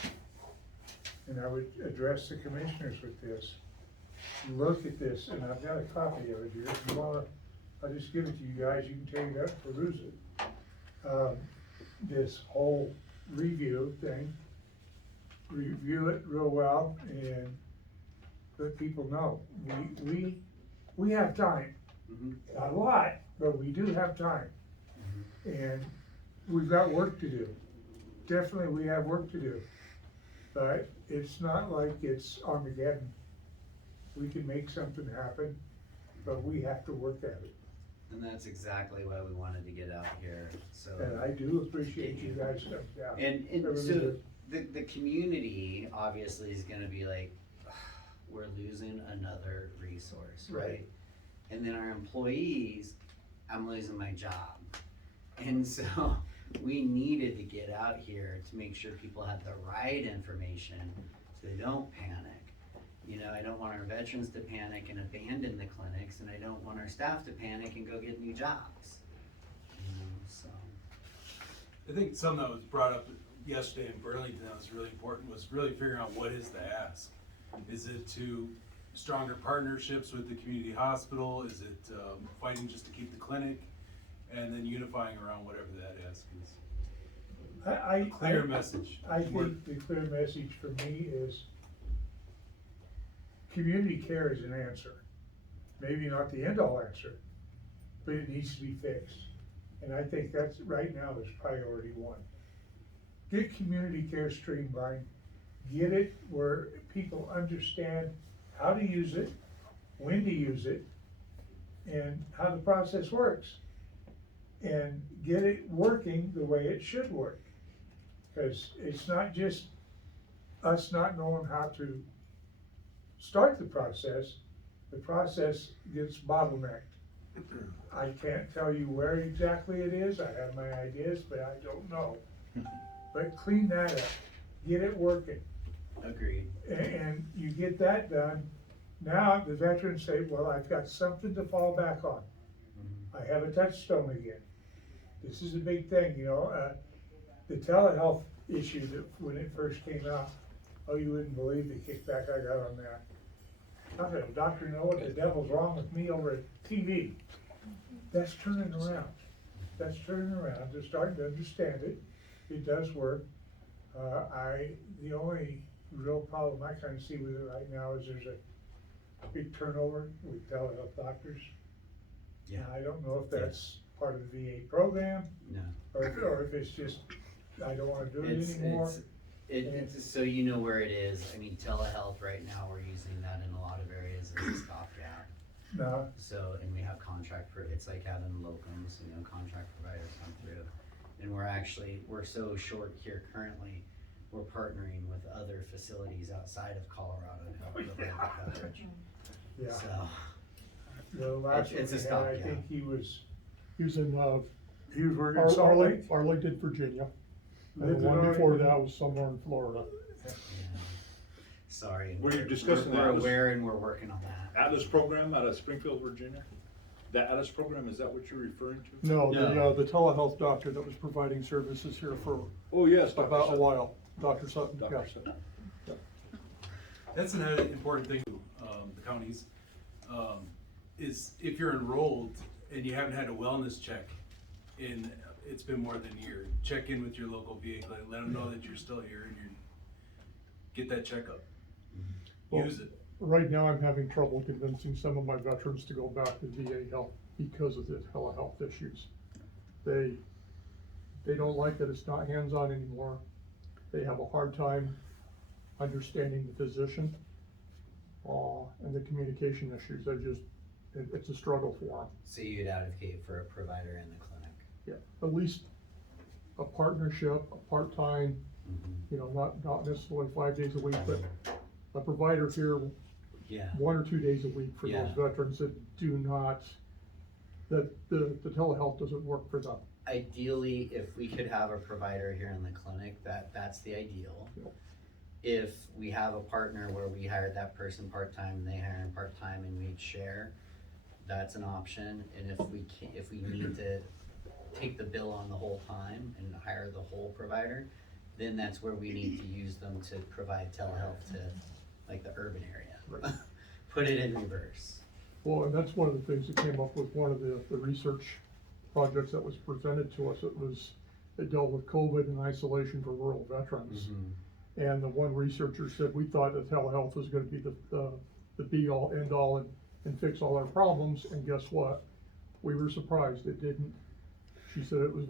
and I would address the commissioners with this, look at this, and I've got a copy of it here, if you wanna, I'll just give it to you guys, you can take it up, peruse it. This whole review thing, review it real well and let people know. We have time, not a lot, but we do have time. And we've got work to do. Definitely we have work to do, but it's not like it's Armageddon. We can make something happen, but we have to work at it. And that's exactly why we wanted to get out here, so. And I do appreciate you guys coming down. And I really so, do. the community obviously is gonna be like, we're losing another resource, right? Right. And then our employees, I'm losing my job. And so, we needed to get out here to make sure people have the right information, so they don't panic. You know, I don't want our veterans to panic and abandon the clinics, and I don't want our staff to panic and go get new jobs. You know, so. I think something that was brought up yesterday in Burlington that was really important was really figuring out what is the ask. Is it to stronger partnerships with the community hospital? Is it fighting just to keep the clinic? And then unifying around whatever that ask is. A clear message. I think the clear message for me is community care is an answer. Maybe not the end-all answer, but it needs to be fixed. And I think that's, right now, is priority one. Get community care streamlined, get it where people understand how to use it, when to use it, and how the process works. And get it working the way it should work. Cause it's not just us not knowing how to start the process gets bottlenecked. I can't tell you where exactly it is, I have my ideas, but I don't know. But clean that up, get it working. Agreed. And you get that done, now the veterans say, well, I've got something to fall back on. I have a touchstone again. This is a big thing, you know, the telehealth issue that when it first came out, oh, you wouldn't believe the kickback I got on that. I said, doctor, you know what the devil's wrong with me over at TV? That's turning around. That's turning around. They're starting to understand it. It does work. The only real problem I kind of see with it right now is there's a big turnover with telehealth doctors. Yeah. I don't know if that's part of the VA program, No. or if it's just, I don't wanna do it anymore. It's so you know where it is. I mean, telehealth right now, we're using that in a lot of areas as a stopgap. No, So, and we have it's like having locums, you know, contract providers come through. And we're so short here currently, we're partnering with other facilities outside of Colorado to help provide the coverage. yeah. So, The last one it's a we had, I stopgap. think he was He was in, working in Salt Lake. Arlington, Virginia. And the Lived in one before Arlington. that was somewhere in Florida. yeah. Sorry. Were you discussing We're that? aware and we're working on that. Atlas program out of Springfield, Virginia? The Atlas program, is that what you're referring to? No, No. the telehealth doctor that was providing services here for Oh, yes, Dr. about a Sutton. while, Dr. Sutton, Dr. yeah. Sutton. That's another important thing to the counties, is if you're enrolled and you haven't had a wellness check in, it's been more than a year, check in with your local VA clinic, let them know that you're still here and get that checkup. Well, Use it. Right now, I'm having trouble convincing some of my veterans to go back to VA health because of the telehealth issues. They don't like that it's not hands-on anymore. They have a hard time understanding the physician. and the communication issues, it's a struggle for them. So you'd advocate for a provider in the clinic? Yeah, at least a partnership, a part-time, you know, not necessarily 5 days a week, but a provider here Yeah. 1 or 2 days a week for Yeah. those veterans that do not, that the telehealth doesn't work for them. Ideally, if we could have a provider here in the clinic, that's the ideal. Yep. If we have a partner where we hired that person part-time and they hire him part-time and we'd share, that's an option. And if we need to take the bill on the whole time and hire the whole provider, then that's where we need to use them to provide telehealth to like the urban area. Right. Put it in reverse. Well, and that's one of the things that came up with one of the research projects that was presented to us. It dealt with COVID and isolation for rural veterans. And the one researcher said, we thought that telehealth was gonna be the be all, end all, and fix all our problems, and guess what? We were surprised, it didn't. She said it was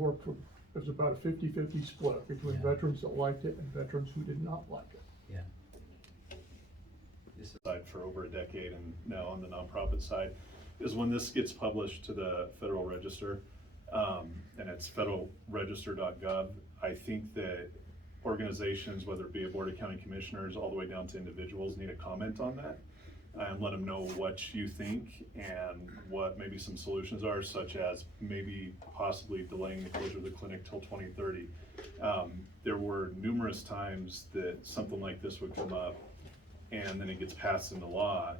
about a 50-50 split between Yeah. veterans that liked it and veterans who did not like it. Side for over a decade, and now on the nonprofit side, is when this gets published to the Federal Register, and it's federalregister.gov. I think that organizations, whether it be a board of county commissioners all the way down to individuals, need to comment on that and let them know what you think and what maybe some solutions are, such as maybe possibly delaying the closure of the clinic till 2030. There were numerous times that something like this would come up, and then it gets passed into law,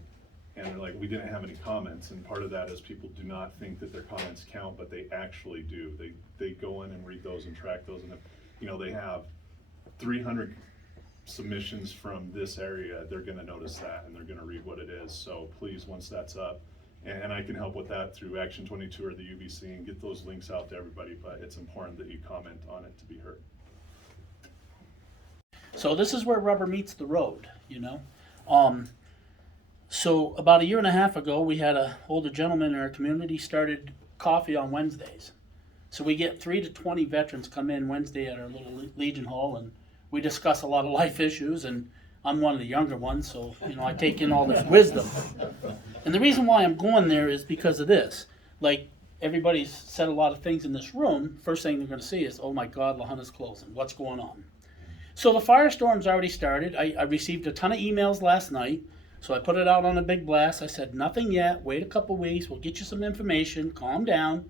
and they're like, we didn't have any comments, and part of that is people do not think that their comments count, but they actually do. They go in and read those and track those, and if, you know, they have 300 submissions from this area, they're gonna notice that, and they're gonna read what it is. So please, once that's up, and I can help with that through Action 22 or the UBC and get those links out to everybody, but it's important that you comment on it to be heard. So this is where rubber meets the road, you know. So about a year and a half ago, we had an older gentleman in our community started coffee on Wednesdays. So we get 3 to 20 veterans come in Wednesday at our little Legion Hall, and we discuss a lot of life issues, and I'm one of the younger ones, so, you know, I take in all this wisdom. And the reason why I'm going there is because of this. Like, everybody's said a lot of things in this room. First thing they're going to see is, oh my God, La Junta's closing. What's going on? So the firestorm's already started. I received a ton of emails last night, so I put it out on a big blast. I said, nothing yet, wait a couple weeks, we'll get you some information, calm down.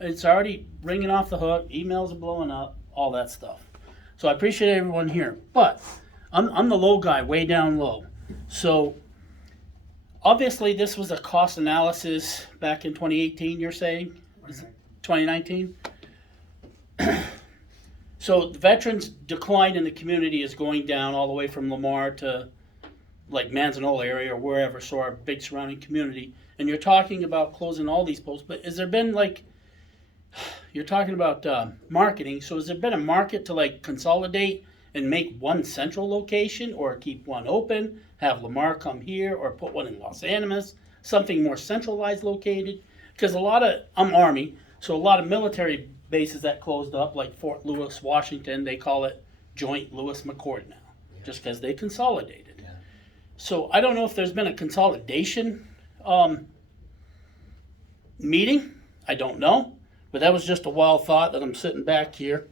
It's already ringing off the hook, emails are blowing up, all that stuff. So I appreciate everyone here, but I'm the low guy, way down low. So obviously this was a cost analysis back in 2018, you're saying? 2019? So the veterans' decline in the community is going down all the way from Lamar to like Manzanola area or wherever, so our big surrounding community. And you're talking about closing all these posts, but has there been like, you're talking about marketing, so has there been a market to like consolidate and make one central location, or keep one open, have Lamar come here, or put one in Los Animas, something more centralized located? Because I'm Army, so a lot of military bases that closed up, like Fort Lewis, Washington, they call it Joint Lewis-McChord now, just because they consolidated. Yeah. So I don't know if there's been a consolidation meeting, I don't know, but that was just a wild thought that I'm sitting back here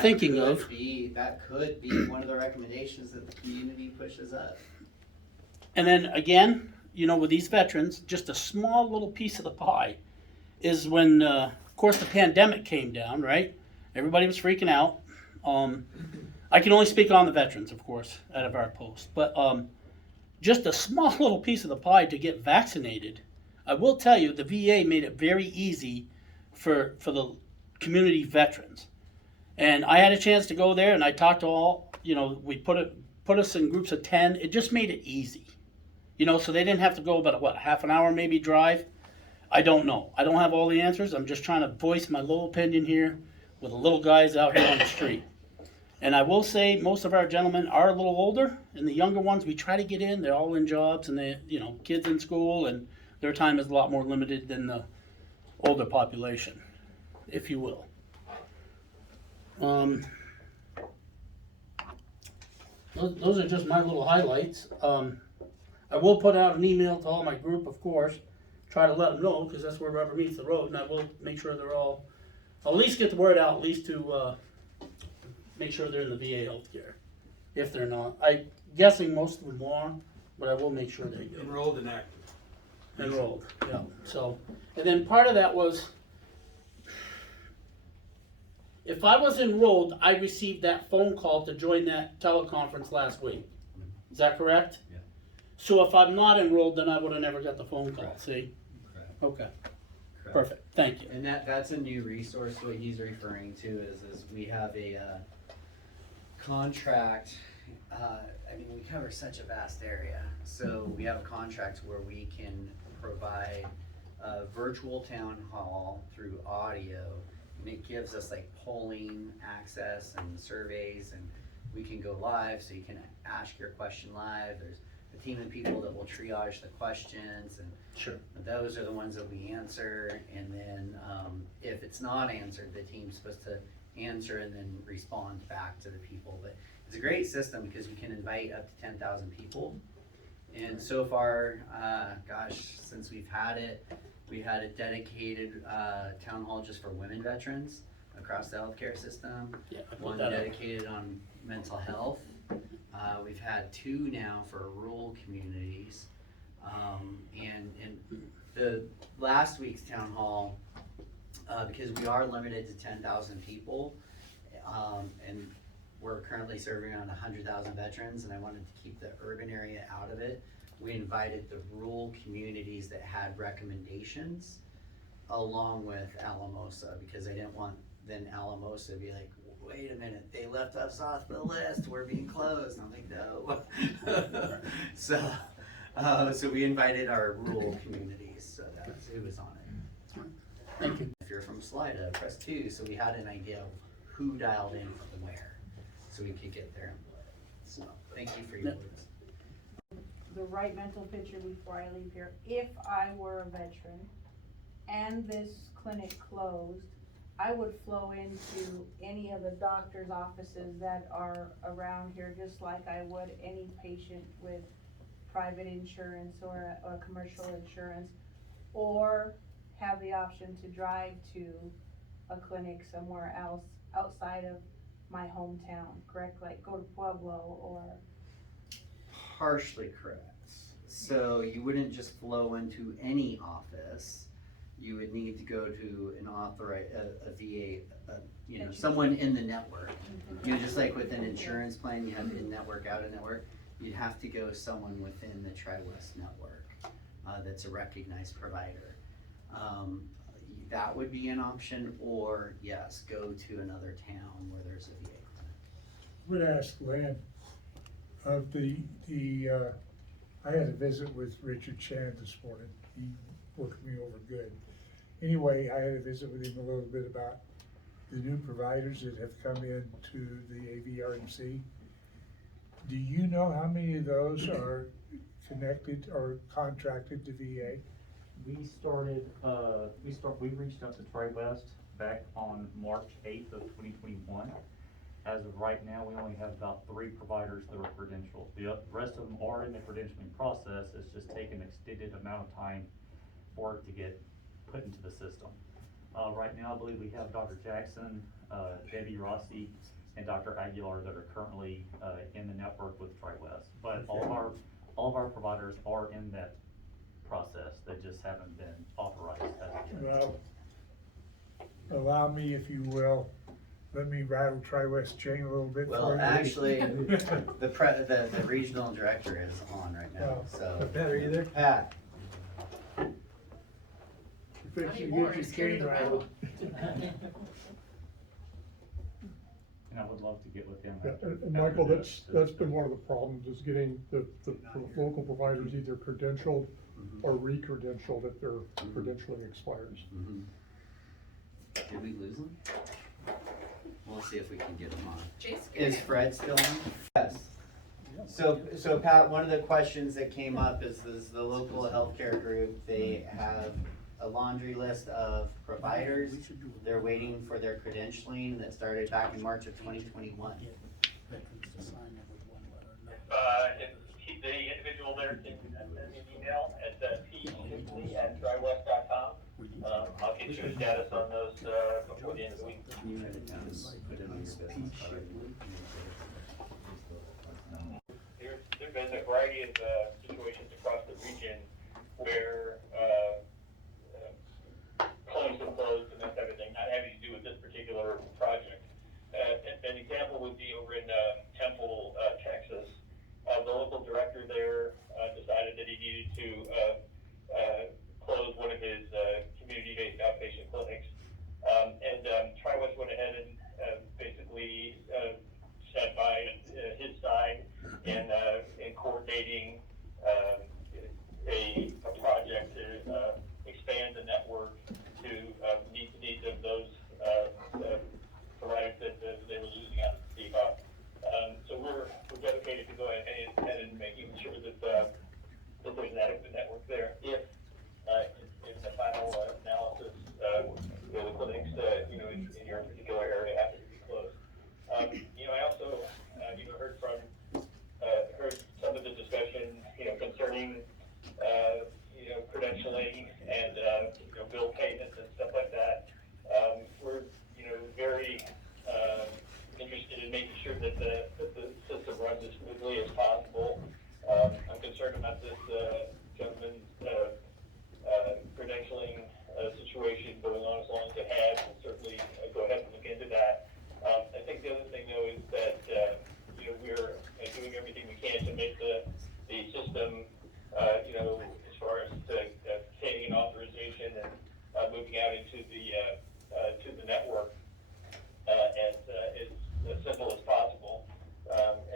thinking of. That could be one of the recommendations that the community pushes up. And then again, you know, with these veterans, just a small little piece of the pie is when, of course, the pandemic came down, right? Everybody was freaking out. I can only speak on the veterans, of course, out of our post. But just a small little piece of the pie to get vaccinated. I will tell you, the VA made it very easy for the community veterans. And I had a chance to go there, and I talked to all, you know, we put us in groups of 10. It just made it easy. You know, so they didn't have to go about, a half an hour maybe drive? I don't know. I don't have all the answers. I'm just trying to voice my little opinion here with the little guys out here on the street. And I will say most of our gentlemen are a little older, and the younger ones, we try to get in. They're all in jobs, and they, you know, kids in school, and their time is a lot more limited than the older population, if you will. Those are just my little highlights. I I will put out an email to all my group, of course, try to let them know, because that's where rubber meets the road, and I will make sure they're all, I'll at least get the word out, at least to, make sure they're in the VA healthcare, if they're not. I'm guessing most of them are, but I will make sure they do. Enrolled and active. Enrolled, yeah, so, and then part of that was, if I was enrolled, I received that phone call to join that teleconference last week. Is that correct? Yeah. So if I'm not enrolled, then I would've never got the phone call, see? Correct. Okay, Correct. perfect, thank you. And that's a new resource. What he's referring to is we have a contract. I mean, we cover such a vast area, so we have a contract where we can provide a virtual town hall through audio, and it gives us like polling access and surveys, and we can go live, so you can ask your question live. There's a team of people that will triage the questions, and Sure. those are the ones that we answer, and then if it's not answered, the team's supposed to answer and then respond back to the people. But it's a great system because we can invite up to 10,000 people. And so far, gosh, since we've had it, we had a dedicated town hall just for women veterans across the healthcare system. Yeah, I put One that up. dedicated on mental health. We've had 2 now for rural communities. And the last week's town hall, because we are limited to 10,000 people, and we're currently serving around 100,000 veterans, and I wanted to keep the urban area out of it. We invited the rural communities that had recommendations along with Alamosa, because I didn't want then Alamosa to be like, wait a minute, they left us off the list, we're being closed. And I'm like, no. So we invited our rural communities, so that's who was on it. Thank you. If you're from Salida, press 2, so we had an idea of who dialed in from where, so we could get their input. So, thank you for your Yep. words. The right mental picture before I leave here. If I were a veteran and this clinic closed, I would flow into any of the doctor's offices that are around here, just like I would any patient with private insurance or a commercial insurance, or have the option to drive to a clinic somewhere else outside of my hometown, correct? Like go to Pueblo or... Partially correct. So you wouldn't just flow into any office. You would need to go to an authorized, a VA, you know, someone in the network. You know, just like with an insurance plan, you have in-network, out-of-network. You'd have to go someone within the Tri-West network that's a recognized provider. That would be an option, or yes, go to another town where there's a VA clinic. I would ask Lynn, of I had a visit with Richard Chan this morning. He worked me over good. Anyway, I had a visit with him a little bit about the new providers that have come in to the AVRMC. Do you know how many of those are connected or contracted to VA? We reached out to Tri-West back on March 8th of 2021. As of right now, we only have about 3 providers that are credentialed. The rest of them are in the credentialing process. It's just taken an extended amount of time for it to get put into the system. Right now, I believe we have Dr. Jackson, Debbie Rossi, and Dr. Aguilar that are currently in the network with Tri-West. But all of our providers are in that process. They just haven't been authorized as of yet. Well, allow me, if you will, let me rattle Tri-West chain a little bit. Well, for you. actually, the regional director is on right now, so. Pat, are you there? Pat, Fix you, get your chain rattled. And I would love to get with them. Yeah, after- and Michael, after that's been one of the problems, is getting the local providers either credentialed or re-credentialed if their credentialing expires. did we lose him? We'll see if we can get him on. Is Fred still on? Yes. So Pat, one of the questions that came up is the local healthcare group, they have a laundry list of providers. They're waiting for their credentialing that started back in March of 2021. He the individual there can send me an email at p.shipley@trywest.com. I'll get you a status on those before the end of the week. There's been a variety of situations across the region where claims have closed and that type of thing, not having to do with this particular project. An example would be over in Temple, Texas. The local director there decided that he needed to close one of his community-based outpatient clinics. TriWest went ahead and basically sat by his side in coordinating a project to expand the network to meet the needs of those providers that they were losing out to Steve up. So we're dedicated to go ahead and making sure that there's an adequate network there. If in the final analysis, the clinics in your particular area have to be closed. I also heard some of the discussion concerning credentialing and bill payments and stuff like that. We're very interested in making sure that the system runs as smoothly as possible. I'm concerned about this gentleman's credentialing situation going on as long as it has. We'll certainly go ahead and look into that. I think the other thing though is that we're doing everything we can to make the system as far as obtaining an authorization and moving out into the network as simple as possible.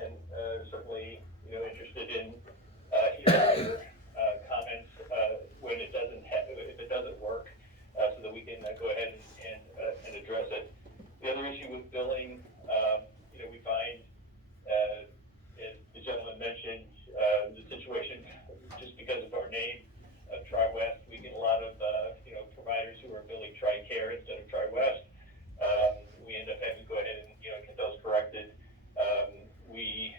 And certainly interested in hearing your comments when it doesn't work, so that we can go ahead and address it. The other issue with billing, we find, as the gentleman mentioned, the situation just because of our name, TriWest, we get a lot of providers who are billing TRICARE instead of TriWest. We end up having to go ahead and get those corrected. We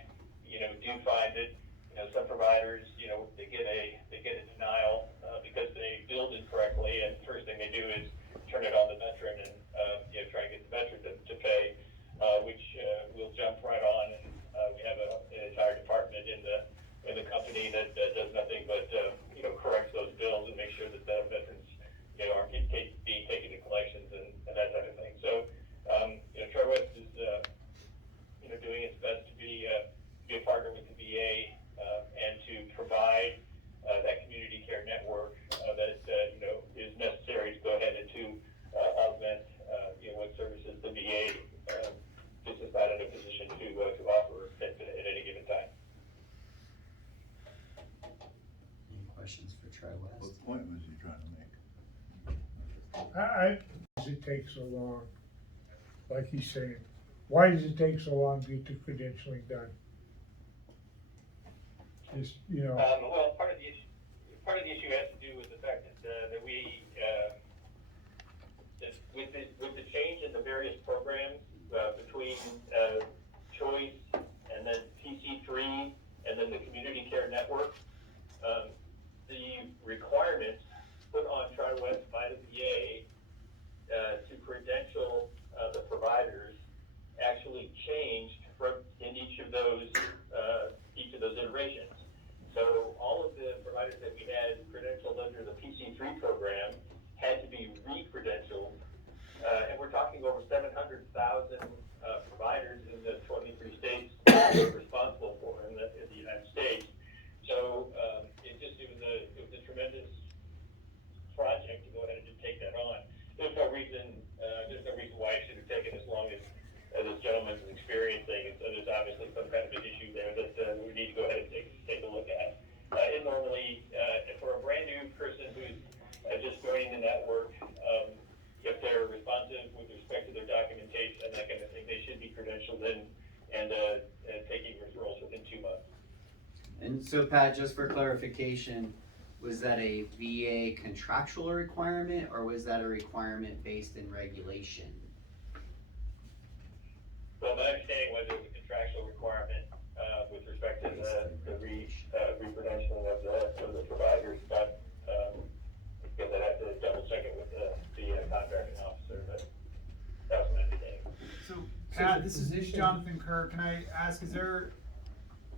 do find that some providers they get a denial because they billed incorrectly, and the first thing they do is turn it on the veteran and try and get the veteran to pay, which we'll jump right on, and we have an entire department in the company that does nothing but corrects those bills and make sure that the veterans aren't being taken to collections and that type of thing. So TriWest is doing its best to be a partner with the VA and to provide that community care network that is necessary to go ahead and to augment what services the VA is just not in a position to offer at any given time. Any questions for TriWest? What point was he trying to make? Does it take so long? Like he's saying, why does it take so long to get the credentialing done? Just, Well, part of the issue has to do with the fact that we with the change in the various programs between Choice and then PC3 and then the Community Care Network, the requirements put on TriWest by the VA to credential the providers actually changed in each of those iterations. So all of the providers that we had credentialed under the PC3 program had to be re-credentialed, and we're talking over 700,000 providers in the 23 states we're responsible for in the United States. So it was a tremendous project to go ahead and just take that on. There's no reason why it should have taken as long as this gentleman is experiencing. And so there's obviously some kind of an issue there that we need to go ahead and take a look at. And normally, for a brand new person who's just joining the network, if they're responsive with respect to their documentation and that kind of thing, they should be credentialed in and taking referrals within 2 months. And so Pat, just for clarification, was that a VA contractual requirement or was that a requirement based in regulation? Well, my understanding was it was a contractual requirement with respect to the re-credentialing of the providers, but, guess I'd have to double check it with the contracting officer, but that was my understanding. So Pat, this is Jonathan Kerr. Can I ask,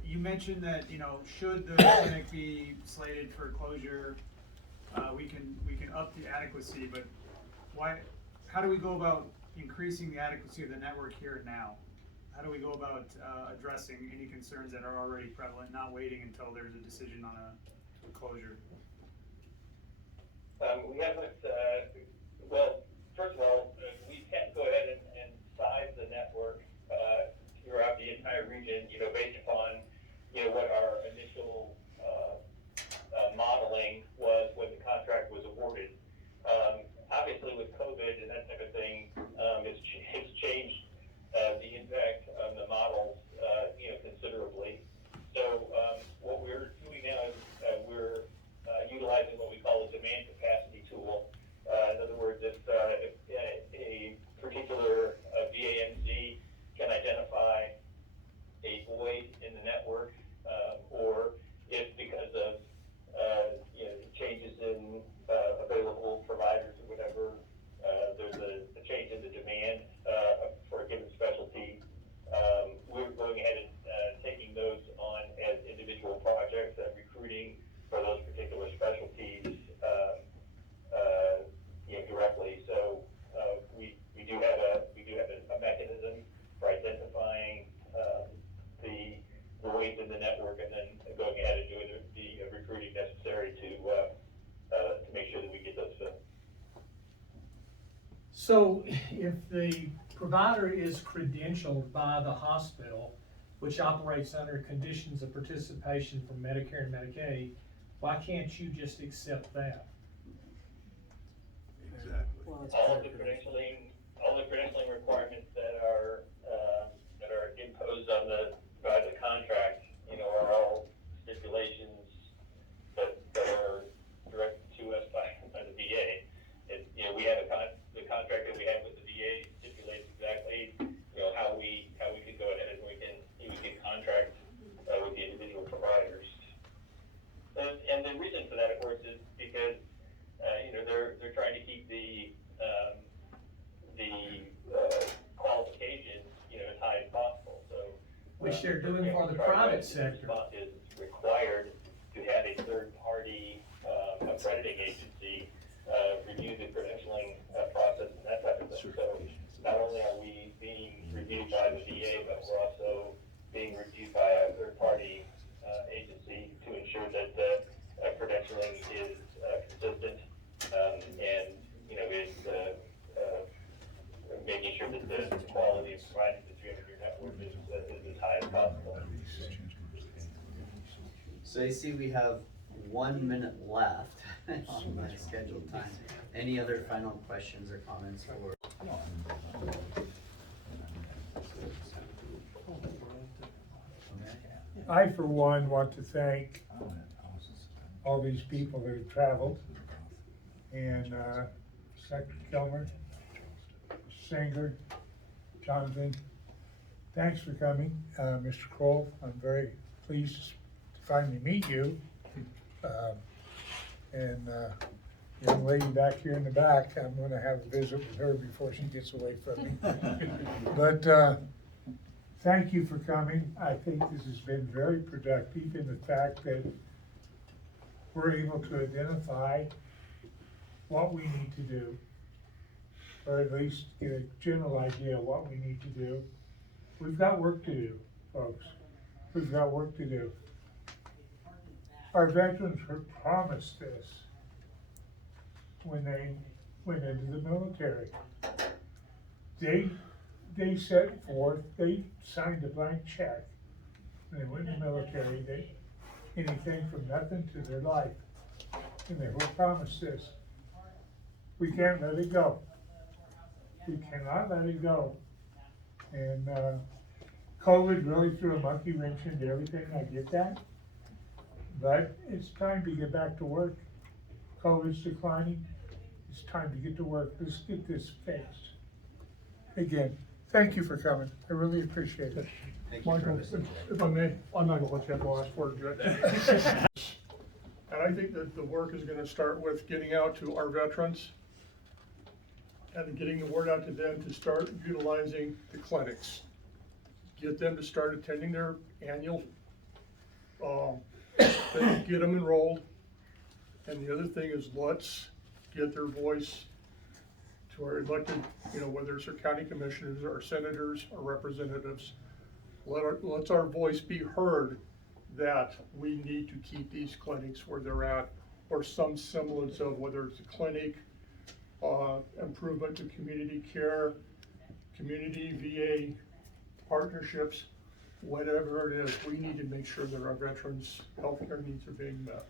you mentioned that, should the clinic be slated for closure, we can up the adequacy, but how do we go about increasing the adequacy of the network here and now? How do we go about addressing any concerns that are already prevalent, not waiting until there's a decision on a closure? We haven't, well, first of all, we can go ahead and size the network throughout the entire region, based upon, what our initial modeling was when the contract was awarded. Obviously with COVID and that type of thing, it's changed the impact on the models, considerably. So what we're doing now is we're utilizing what we call a demand capacity tool. In other words, if a particular VAMC can identify a void in the network, or if because of changes in available providers or whatever, there's a change in the demand for a given specialty, we're going ahead and taking those on as individual projects and recruiting for those particular specialties directly. So we do have a mechanism for identifying the voids in the network and then going ahead and doing the recruiting necessary to make sure that we get those filled. So if the provider is credentialed by the hospital, which operates under conditions of participation from Medicare and Medicaid, why can't you just accept that? Exactly. All the credentialing requirements that are imposed by the contract, are all stipulations that are directed to us by the VA. We have the contract that we have with the VA stipulates exactly, how we can go ahead and we can contract with the individual providers. And the reason for that, of course, is because they're trying to keep the qualifications as high as possible. So Which they're doing for the private sector. Is required to have a third-party accrediting agency review the credentialing process and that type of thing. So not only are we being reviewed by the VA, but we're also being reviewed by a third-party agency to ensure that the credentialing is consistent and is making sure that the quality of providing the 300-year network is as high as possible. So I see we have 1 minute left on my scheduled time. Any other final questions or comments for? I, for one, want to thank all these people that have traveled, and Secretary Kilmer, Singer, Jonathan, thanks for coming. Mr. Kroll, I'm very pleased to finally meet you. And young lady back here in the back, I'm gonna have a visit with her before she gets away from me. But thank you for coming. I think this has been very productive in the fact that we're able to identify what we need to do, or at least get a general idea of what we need to do. We've got work to do, folks. We've got work to do. Our veterans were promised this when they went into the military. They set forth, they signed a blank check when they went in the military, anything from nothing to their life. And they were promised this. We can't let it go. We cannot let it go. And COVID really threw a monkey wrench into everything, I get that. But it's time to get back to work. COVID's declining. It's time to get to work. Let's get this fixed. Again, thank you for coming. I really appreciate it. Thank you for Michael, listening. if I may, I'm not gonna let you have the last word, Judge. And I think that the work is gonna start with getting out to our veterans and getting the word out to them to start utilizing the clinics. Get them to start attending their annual, get them enrolled. And the other thing is, let's get their voice to our elected, whether it's our county commissioners, our senators, our representatives. Let's our voice be heard that we need to keep these clinics where they're at, or some semblance of whether it's a clinic, improvement to community care, community VA partnerships, whatever it is, we need to make sure that our veterans' healthcare needs are being met.